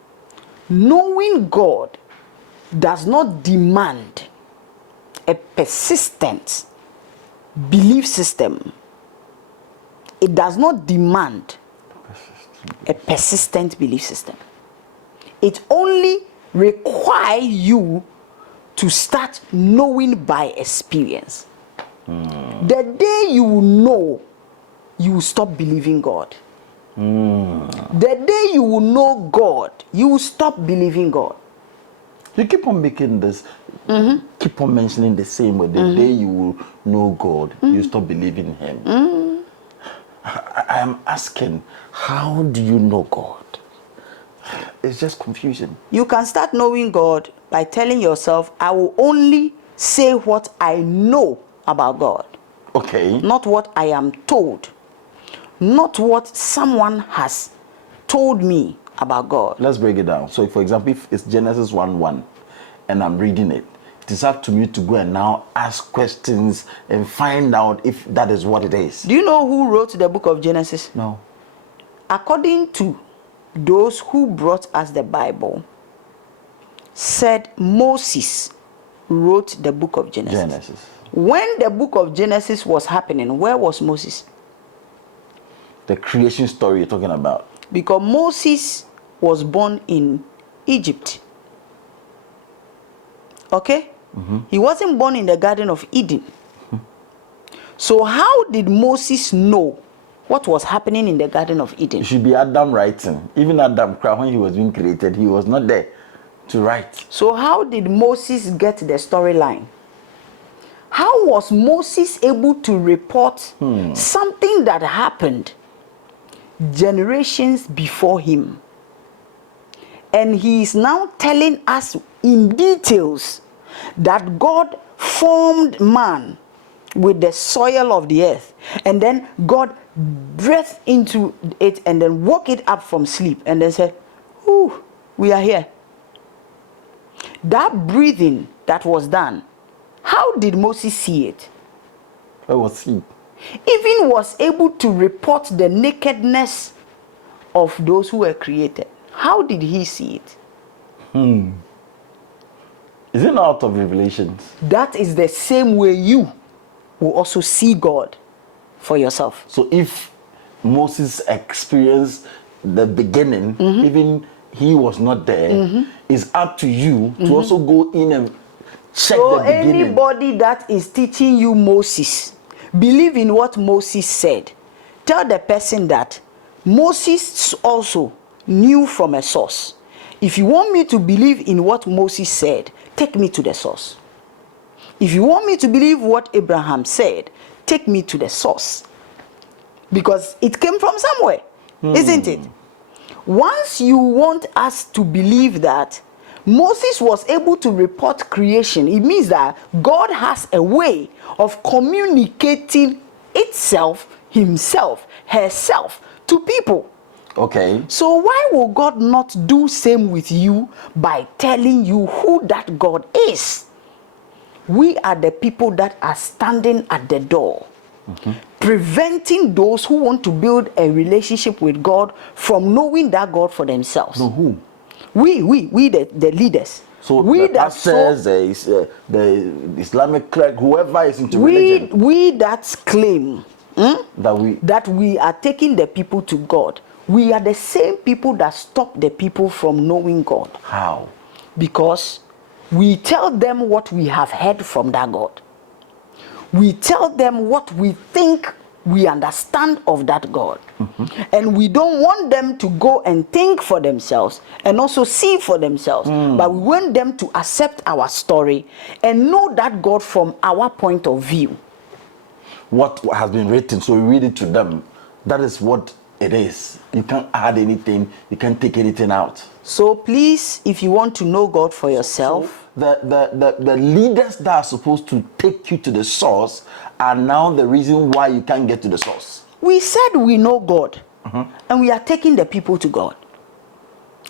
knowing God does not demand a persistent belief system. It does not demand a persistent belief system. It only requires you to start knowing by experience. The day you will know, you will stop believing God. The day you will know God, you will stop believing God. You keep on making this, keep on mentioning the same way. The day you will know God, you stop believing in Him. I am asking, how do you know God? It's just confusion. You can start knowing God by telling yourself, I will only say what I know about God. Okay. Not what I am told. Not what someone has told me about God. Let's break it down. So, for example, if it's Genesis 1:1 and I'm reading it, it is up to me to go and now ask questions and find out if that is what it is. Do you know who wrote the book of Genesis? No. According to those who brought us the Bible, said Moses wrote the book of Genesis. When the book of Genesis was happening, where was Moses? The creation story you're talking about. Because Moses was born in Egypt. Okay? He wasn't born in the Garden of Eden. So how did Moses know what was happening in the Garden of Eden? It should be Adam writing. Even Adam, when he was being created, he was not there to write. So how did Moses get the storyline? How was Moses able to report something that happened generations before him? And he is now telling us in details that God formed man with the soil of the earth, and then God breathed into it and then woke it up from sleep and then said, "Ooh, we are here." That breathing that was done, how did Moses see it? Where was he? Even was able to report the nakedness of those who were created. How did he see it? Is it not out of Revelations? That is the same way you will also see God for yourself. So if Moses experienced the beginning, even he was not there, it's up to you to also go in and check So the beginning. anybody that is teaching you Moses, believe in what Moses said. Tell the person that Moses also knew from a source. If you want me to believe in what Moses said, take me to the source. If you want me to believe what Abraham said, take me to the source. Because it came from somewhere, isn't it? Once you want us to believe that Moses was able to report creation, it means that God has a way of communicating itself, himself, herself to people. Okay. So why will God not do same with you by telling you who that God is? We are the people that are standing at the door, preventing those who want to build a relationship with God from knowing that God for themselves. So who? We the leaders. So we the pastors, the Islamic clerk, whoever is into religion. We that claim that we are taking the people to God. We are the same people that stop the people from knowing God. How? Because we tell them what we have heard from that God. We tell them what we think we understand of that God. And we don't want them to go and think for themselves and also see for themselves. But we want them to accept our story and know that God from our point of view. What has been written, so we read it to them. That is what it is. You can't add anything, you can't take anything out. So please, if you want to know God for yourself, the leaders that are supposed to take you to the source are now the reason why you can't get to the source. We said we know God, and we are taking the people to God.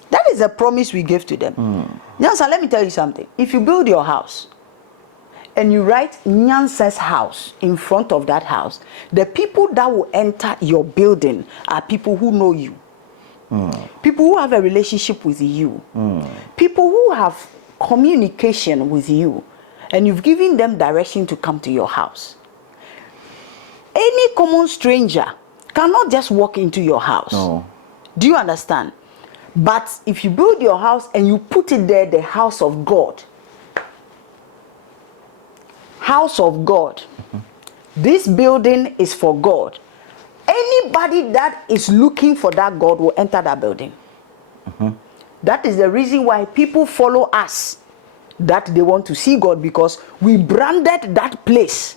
That is a promise we gave to them. Nyansa, let me tell you something. If you build your house and you write Nyansa's house in front of that house, the people that will enter your building are people who know you. People who have a relationship with you. People who have communication with you. And you've given them direction to come to your house. Any common stranger cannot just walk into your house. No. Do you understand? But if you build your house and you put it there, the house of God. House of God. This building is for God. Anybody that is looking for that God will enter that building. That is the reason why people follow us, that they want to see God, because we branded that place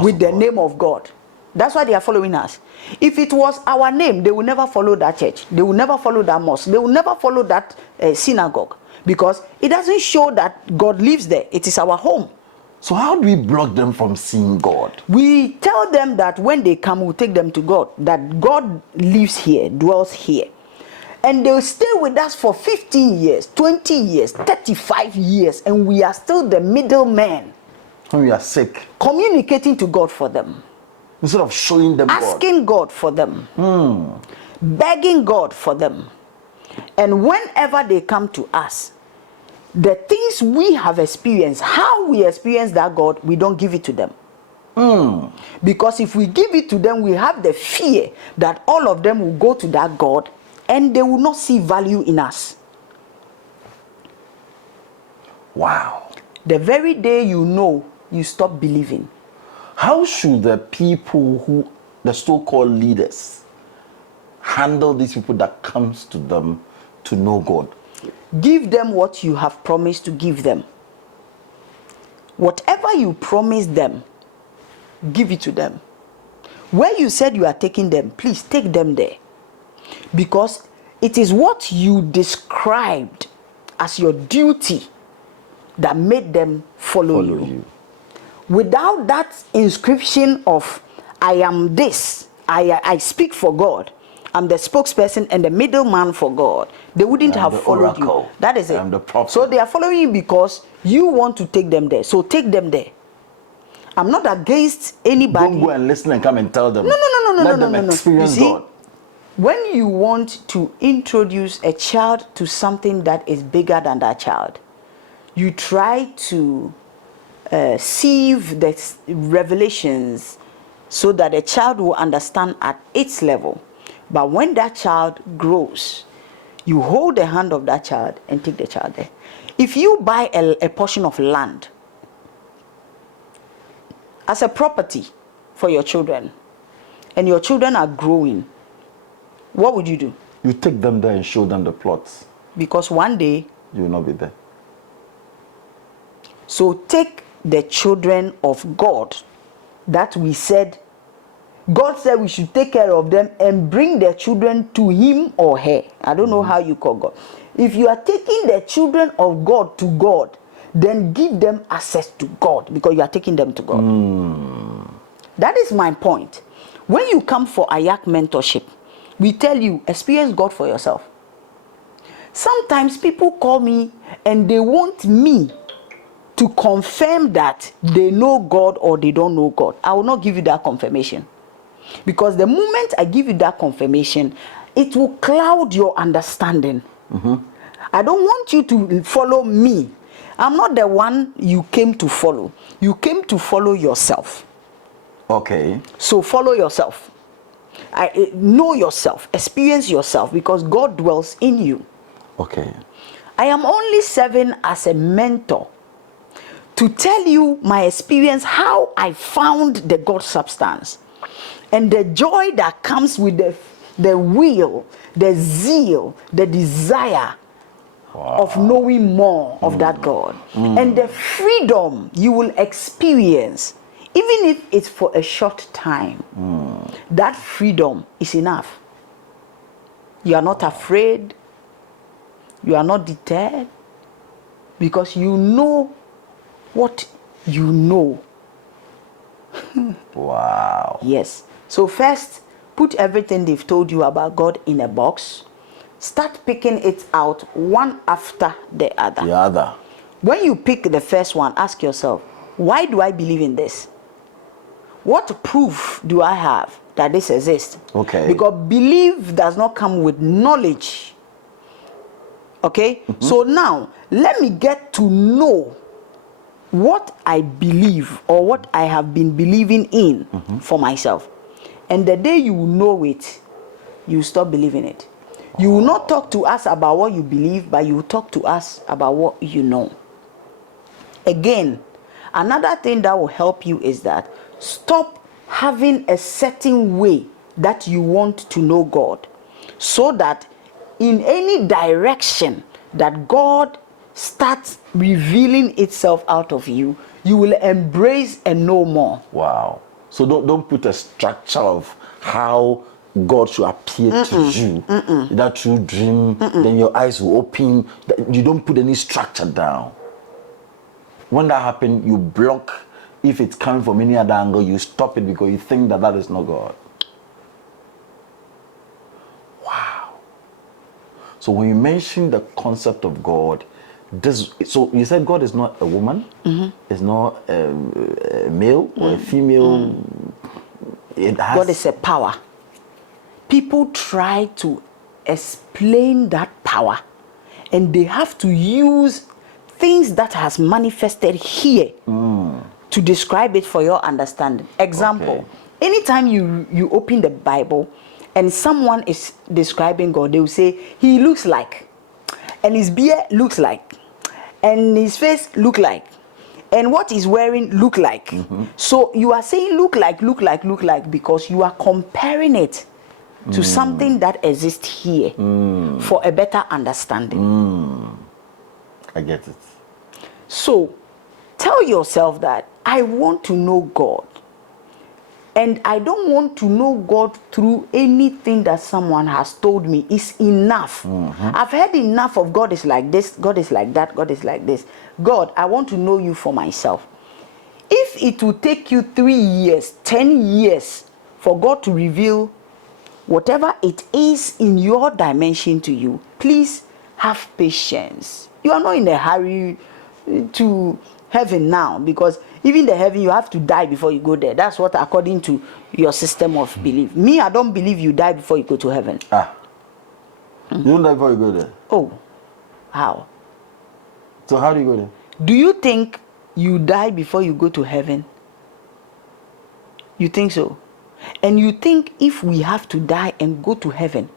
with the name of God. That's why they are following us. If it was our name, they will never follow that church. They will never follow that mosque. They will never follow that synagogue, because it doesn't show that God lives there. It is our home. So how do we block them from seeing God? We tell them that when they come, we'll take them to God. That God lives here, dwells here. And they'll stay with us for 15 years, 20 years, 35 years, and we are still the middlemen. When we are sick. Communicating to God for them. Instead of showing them asking God for them. Begging God for them. And whenever they come to us, the things we have experienced, how we experience that God, we don't give it to them. Because if we give it to them, we have the fear that all of them will go to that God and they will not see value in us. Wow. The very day you know, you stop believing. How should the people who, the so-called leaders, handle these people that comes to them to know God? Give them what you have promised to give them. Whatever you promised them, give it to them. Where you said you are taking them, please take them there. Because it is what you described as your duty that made them follow you. Without that inscription of, I am this, I speak for God, I'm the spokesperson and the middleman for God, they wouldn't have followed you. That is it. I'm the prophet. So they are following you because you want to take them there. So take them there. I'm not against anybody. Don't go and listen and come and tell them. No. Let them experience God. When you want to introduce a child to something that is bigger than that child, you try to sieve the revelations so that the child will understand at its level. But when that child grows, you hold the hand of that child and take the child there. If you buy a portion of land as a property for your children, and your children are growing, what would you do? You take them there and show them the plots. Because one day you will not be there. So take the children of God that we said, God said we should take care of them and bring their children to him or her. I don't know how you call God. If you are taking the children of God to God, then give them access to God because you are taking them to God. That is my point. When you come for Ayak mentorship, we tell you, experience God for yourself. Sometimes people call me and they want me to confirm that they know God or they don't know God. I will not give you that confirmation. Because the moment I give you that confirmation, it will cloud your understanding. I don't want you to follow me. I'm not the one you came to follow. You came to follow yourself. Okay. So follow yourself. Know yourself. Experience yourself because God dwells in you. Okay. I am only serving as a mentor to tell you my experience, how I found the God substance. And the joy that comes with the will, the zeal, the desire of knowing more of that God. And the freedom you will experience, even if it's for a short time, that freedom is enough. You are not afraid. You are not deterred. Because you know what you know. Wow. Yes. So first, put everything they've told you about God in a box. Start picking it out one after the other. When you pick the first one, ask yourself, why do I believe in this? What proof do I have that this exists? Okay. Because belief does not come with knowledge. Okay? So now, let me get to know what I believe or what I have been believing in for myself. And the day you know it, you stop believing it. You will not talk to us about what you believe, but you will talk to us about what you know. Again, another thing that will help you is that stop having a certain way that you want to know God, so that in any direction that God starts revealing itself out of you, you will embrace and know more. Wow. So don't put a structure of how God should appear to you. That you dream, then your eyes will open. You don't put any structure down. When that happens, you block. If it's coming from any other angle, you stop it because you think that is not God. Wow. So when you mention the concept of God, so you said God is not a woman, it's not a male or a female. God is a power. People try to explain that power, and they have to use things that has manifested here to describe it for your understanding. Example, anytime you open the Bible and someone is describing God, they will say he looks like, and his beard looks like, and his face look like, and what he's wearing look like. So you are saying look like because you are comparing it to something that exists here for a better understanding. I get it. So tell yourself that I want to know God, and I don't want to know God through anything that someone has told me. It's enough. I've heard enough of God is like this, God is like that, God is like this. God, I want to know you for myself. If it will take you 3 years, 10 years for God to reveal whatever it is in your dimension to you, please have patience. You are not in a hurry to heaven now, because even the heaven, you have to die before you go there. That's what according to your system of belief. Me, I don't believe you die before you go to heaven. You don't die before you go there? Oh, how? So how do you go there? Do you think you die before you go to heaven? You think so? And you think if we have to die and go to heaven,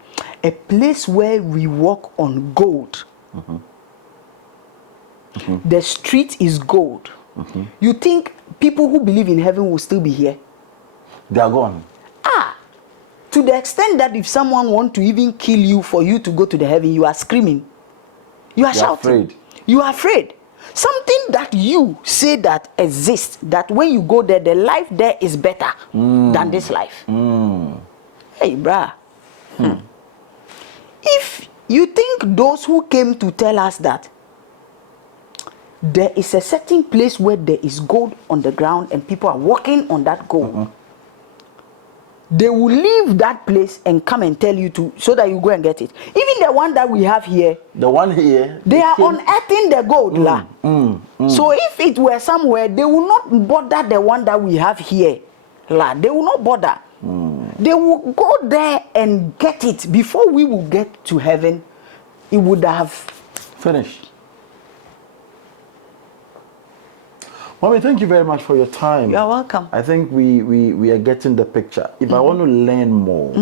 a place where we walk on gold, the street is gold, you think people who believe in heaven will still be here? They are gone. To the extent that if someone want to even kill you for you to go to the heaven, you are screaming, you are shouting, afraid. You are afraid. Something that you say that exists, that when you go there, the life there is better than this life. Hey, bruh. If you think those who came to tell us that there is a certain place where there is gold on the ground and people are walking on that gold, they will leave that place and come and tell you to, so that you go and get it. Even the one that we have here, the one here, they are unearthing the gold. So if it were somewhere, they will not bother the one that we have here. They will not bother. They will go there and get it. Before we will get to heaven, it would have finished. Mommy, thank you very much for your time. You're welcome. I think we are getting the picture. If I want to learn more,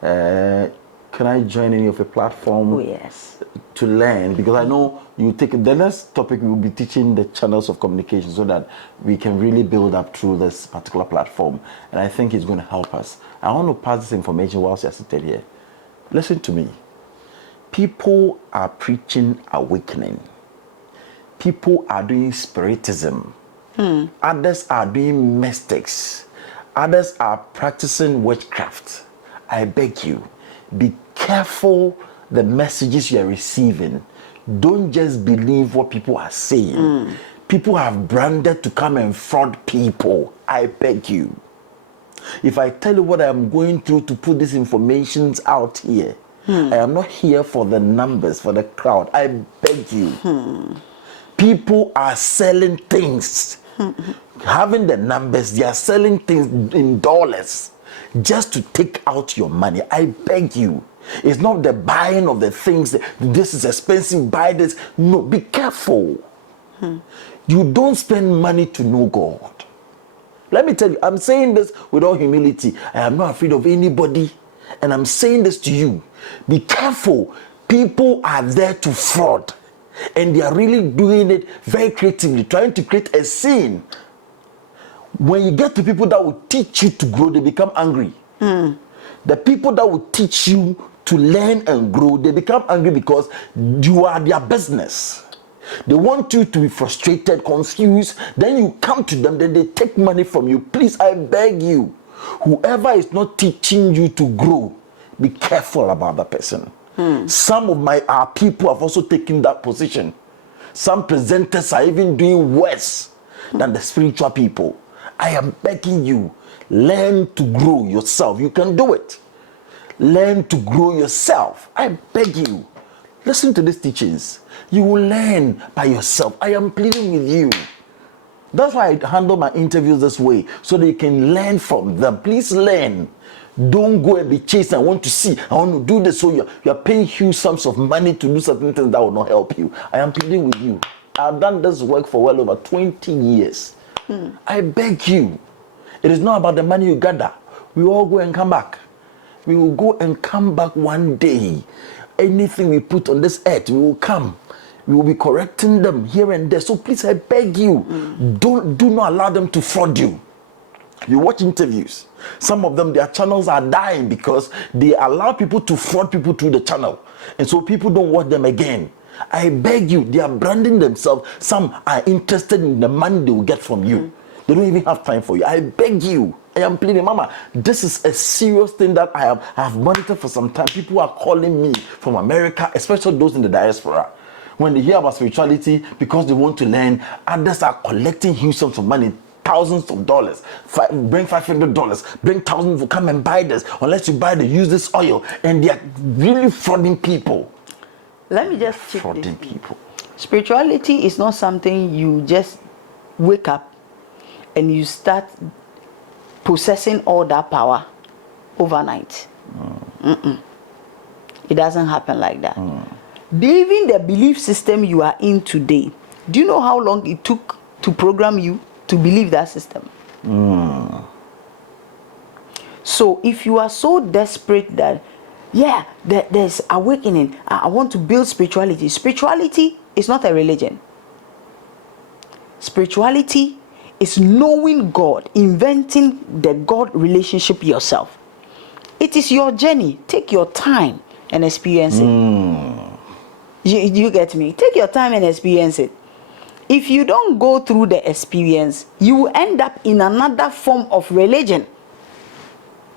can I join any of your platforms? Oh, yes. To learn? Because I know you take the next topic, we will be teaching the channels of communication so that we can really build up through this particular platform. And I think it's going to help us. I want to pass this information whilst you're sitting here. Listen to me. People are preaching awakening. People are doing spiritism. Others are doing mystics. Others are practicing witchcraft. I beg you, be careful the messages you are receiving. Don't just believe what people are saying. People have branded to come and fraud people. I beg you. If I tell you what I am going through to put these informations out here, I am not here for the numbers, for the crowd. I beg you. People are selling things. Having the numbers, they are selling things in dollars just to take out your money. I beg you. It's not the buying of the things. This is expensive, buy this. No, be careful. You don't spend money to know God. Let me tell you, I'm saying this with all humility. I am not afraid of anybody. And I'm saying this to you. Be careful. People are there to fraud. And they are really doing it very creatively, trying to create a scene. When you get to people that will teach you to grow, they become angry. The people that will teach you to learn and grow, they become angry because you are their business. They want you to be frustrated, confused. Then you come to them, then they take money from you. Please, I beg you, whoever is not teaching you to grow, be careful about that person. Some of our people have also taken that position. Some presenters are even doing worse than the spiritual people. I am begging you, learn to grow yourself. You can do it. Learn to grow yourself. I beg you. Listen to these teachings. You will learn by yourself. I am pleading with you. That's why I handle my interviews this way, so that you can learn from them. Please learn. Don't go and be chasing. I want to see. I want to do this. So you're paying huge sums of money to do certain things that will not help you. I am pleading with you. I've done this work for well over 20 years. I beg you. It is not about the money you gather. We all go and come back. We will go and come back one day. Anything we put on this earth, we will come. We will be correcting them here and there. So please, I beg you, do not allow them to fraud you. You watch interviews. Some of them, their channels are dying because they allow people to fraud people through the channel. And so people don't watch them again. I beg you, they are branding themselves. Some are interested in the money they will get from you. They don't even have time for you. I beg you. I am pleading, Mama, this is a serious thing that I have monitored for some time. People are calling me from America, especially those in the diaspora. When they hear about spirituality, because they want to learn, others are collecting huge sums of money, thousands of dollars. Bring $500, bring thousands to come and buy this. Unless you buy the use this oil, and they are really frauding people. Let me just check frauding people. Spirituality is not something you just wake up and you start possessing all that power overnight. It doesn't happen like that. Even the belief system you are in today, do you know how long it took to program you to believe that system? So if you are so desperate that, yeah, there's awakening, I want to build spirituality. Spirituality is not a religion. Spirituality is knowing God, inventing the God relationship yourself. It is your journey. Take your time and experience it. You get me? Take your time and experience it. If you don't go through the experience, you will end up in another form of religion.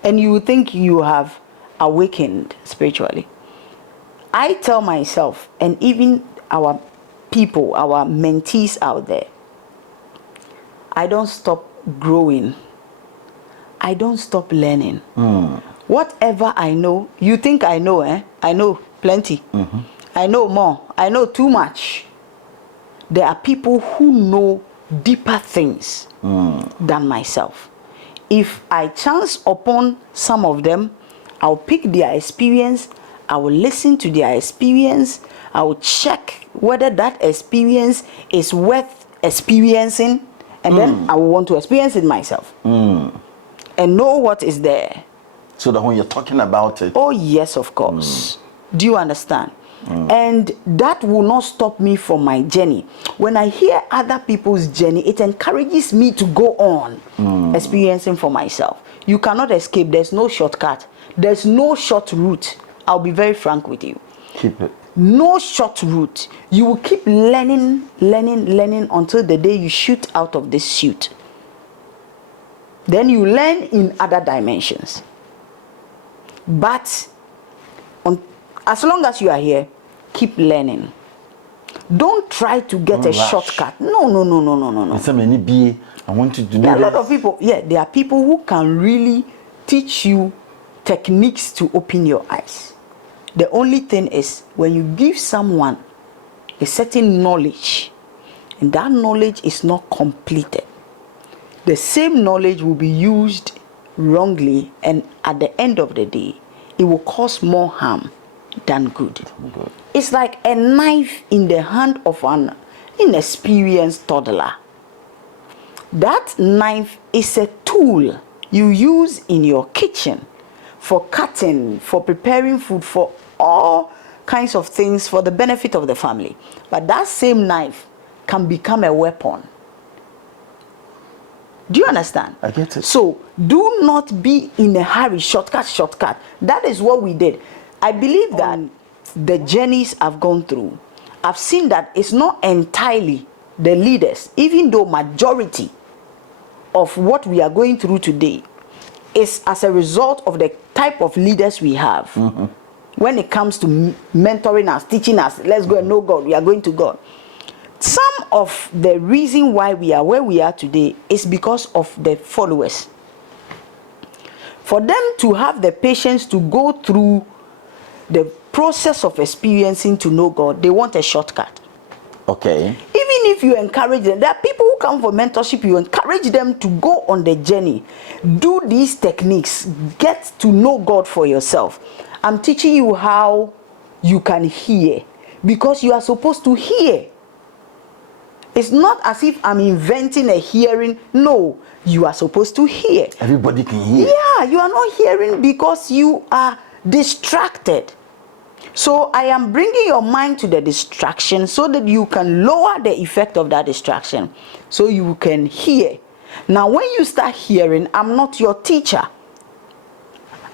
And you will think you have awakened spiritually. I tell myself, and even our people, our mentees out there, I don't stop growing. I don't stop learning. Whatever I know, you think I know, I know plenty. I know more. I know too much. There are people who know deeper things than myself. If I chance upon some of them, I'll pick their experience, I will listen to their experience, I will check whether that experience is worth experiencing, and then I will want to experience it myself and know what is there. So that when you're talking about it, oh yes, of course. Do you understand? And that will not stop me from my journey. When I hear other people's journey, it encourages me to go on experiencing for myself. You cannot escape. There's no shortcut. There's no short route. I'll be very frank with you. keep it. No short route. You will keep learning until the day you shoot out of this suit. Then you learn in other dimensions. But as long as you are here, keep learning. Don't try to get a shortcut. No. I want you to do there are a lot of people. Yeah, there are people who can really teach you techniques to open your eyes. The only thing is when you give someone a certain knowledge and that knowledge is not completed, the same knowledge will be used wrongly, and at the end of the day, it will cause more harm than good. It's like a knife in the hand of an inexperienced toddler. That knife is a tool you use in your kitchen for cutting, for preparing food, for all kinds of things for the benefit of the family. But that same knife can become a weapon. Do you understand? I get it. So do not be in a hurry, shortcut. That is what we did. I believe that the journeys I've gone through, I've seen that it's not entirely the leaders, even though majority of what we are going through today is as a result of the type of leaders we have. When it comes to mentoring us, teaching us, let's go and know God, we are going to God. Some of the reason why we are where we are today is because of the followers. For them to have the patience to go through the process of experiencing to know God, they want a shortcut. Okay. Even if you encourage them, there are people who come for mentorship, you encourage them to go on the journey, do these techniques, get to know God for yourself. I'm teaching you how you can hear, because you are supposed to hear. It's not as if I'm inventing a hearing. No, you are supposed to hear. Everybody can hear. Yeah, you are not hearing because you are distracted. So I am bringing your mind to the distraction so that you can lower the effect of that distraction, so you can hear. Now, when you start hearing, I'm not your teacher.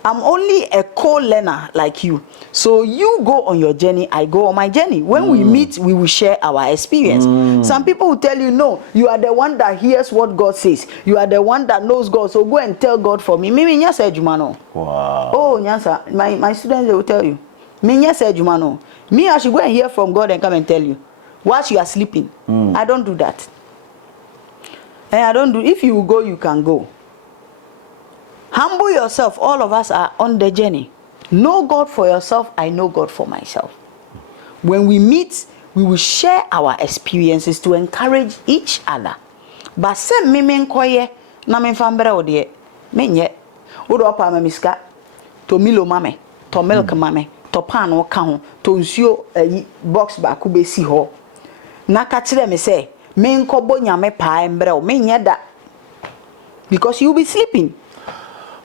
I'm only a co-learner like you. So you go on your journey, I go on my journey. When we meet, we will share our experience. Some people will tell you, no, you are the one that hears what God says. You are the one that knows God, so go and tell God for me. Mimi nyasa ejumano. Wow. Oh, nyasa, my students, they will tell you. Me nyasa ejumano. Me, I should go and hear from God and come and tell you whilst you are sleeping. I don't do that. And I don't do, if you go, you can go. Humble yourself. All of us are on the journey. Know God for yourself. I know God for myself. When we meet, we will share our experiences to encourage each other. But say me koye na me fambere ode me nye odo opa mamiska to milo mame to milk mame to pan o ka ho to nsuo box ba ku be si ho na ka kire me say me nkobo nyame pa embre o me nye da, because you be sleeping.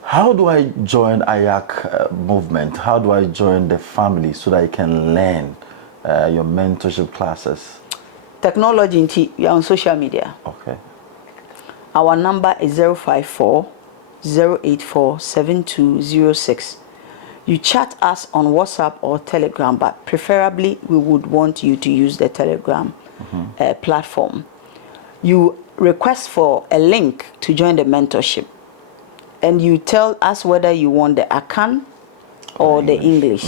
How do I join AYAC movement? How do I join the family so that I can learn your mentorship classes? Technology in you are on social media. Okay. Our number is 054-084-7206. You chat us on WhatsApp or Telegram, but preferably we would want you to use the Telegram platform. You request for a link to join the mentorship, and you tell us whether you want the Akan or the English.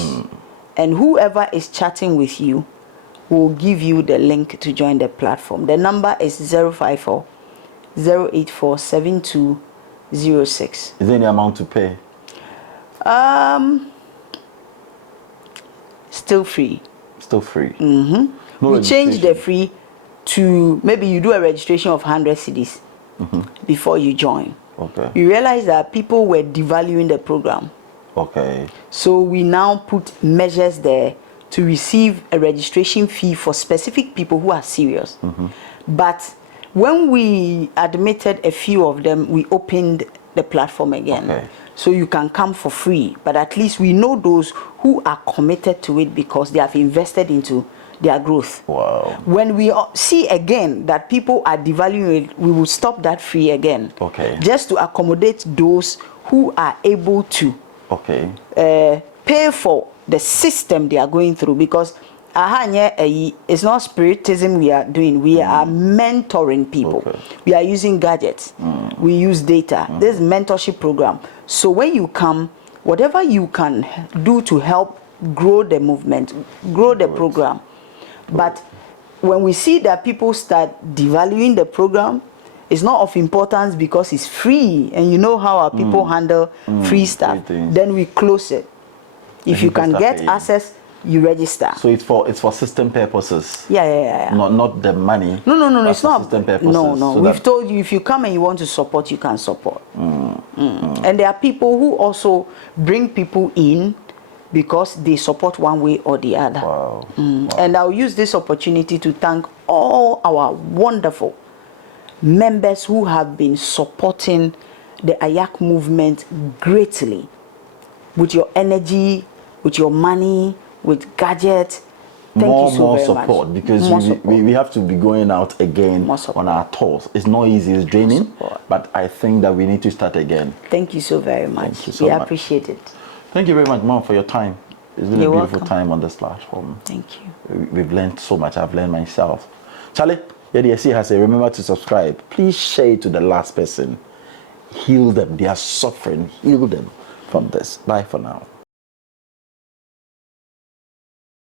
And whoever is chatting with you will give you the link to join the platform. The number is 054-084-7206. Is there any amount to pay? Still free. Still free. No, we changed the free to maybe you do a registration of 100 cedis before you join. Okay. We realized that people were devaluing the program. Okay. So we now put measures there to receive a registration fee for specific people who are serious. But when we admitted a few of them, we opened the platform again. Okay. So you can come for free, but at least we know those who are committed to it because they have invested into their growth. Wow. When we see again that people are devaluing it, we will stop that free again. Okay. Just to accommodate those who are able to pay for the system they are going through, because it's not spiritism we are doing. We are mentoring people. We are using gadgets. We use data. This is mentorship program. So when you come, whatever you can do to help grow the movement, grow the program. But when we see that people start devaluing the program, it's not of importance because it's free, and you know how our people handle free stuff. Then we close it. If you can get access, you register. So it's for system purposes. Yeah. Not the money. No. It's not system purposes. No. So We've told you if you come and you want to support, you can support. And there are people who also bring people in because they support one way or the other. Wow. And I'll use this opportunity to thank all our wonderful members who have been supporting the AYAC movement greatly with your energy, with your money, with gadgets. Thank you so very support, much. Because we have to be going out again on our tours. It's not easy, it's draining, but I think that we need to start again. Thank you so very much. Thank you so we much. Appreciate it. Thank you very much, Mom, for your time. It's been a beautiful time on this platform. Thank you. We've learned so much. I've learned myself. Charlie, YDSC has said, remember to subscribe. Please share it to the last person. Heal them. They are suffering. Heal them from this. Bye for now.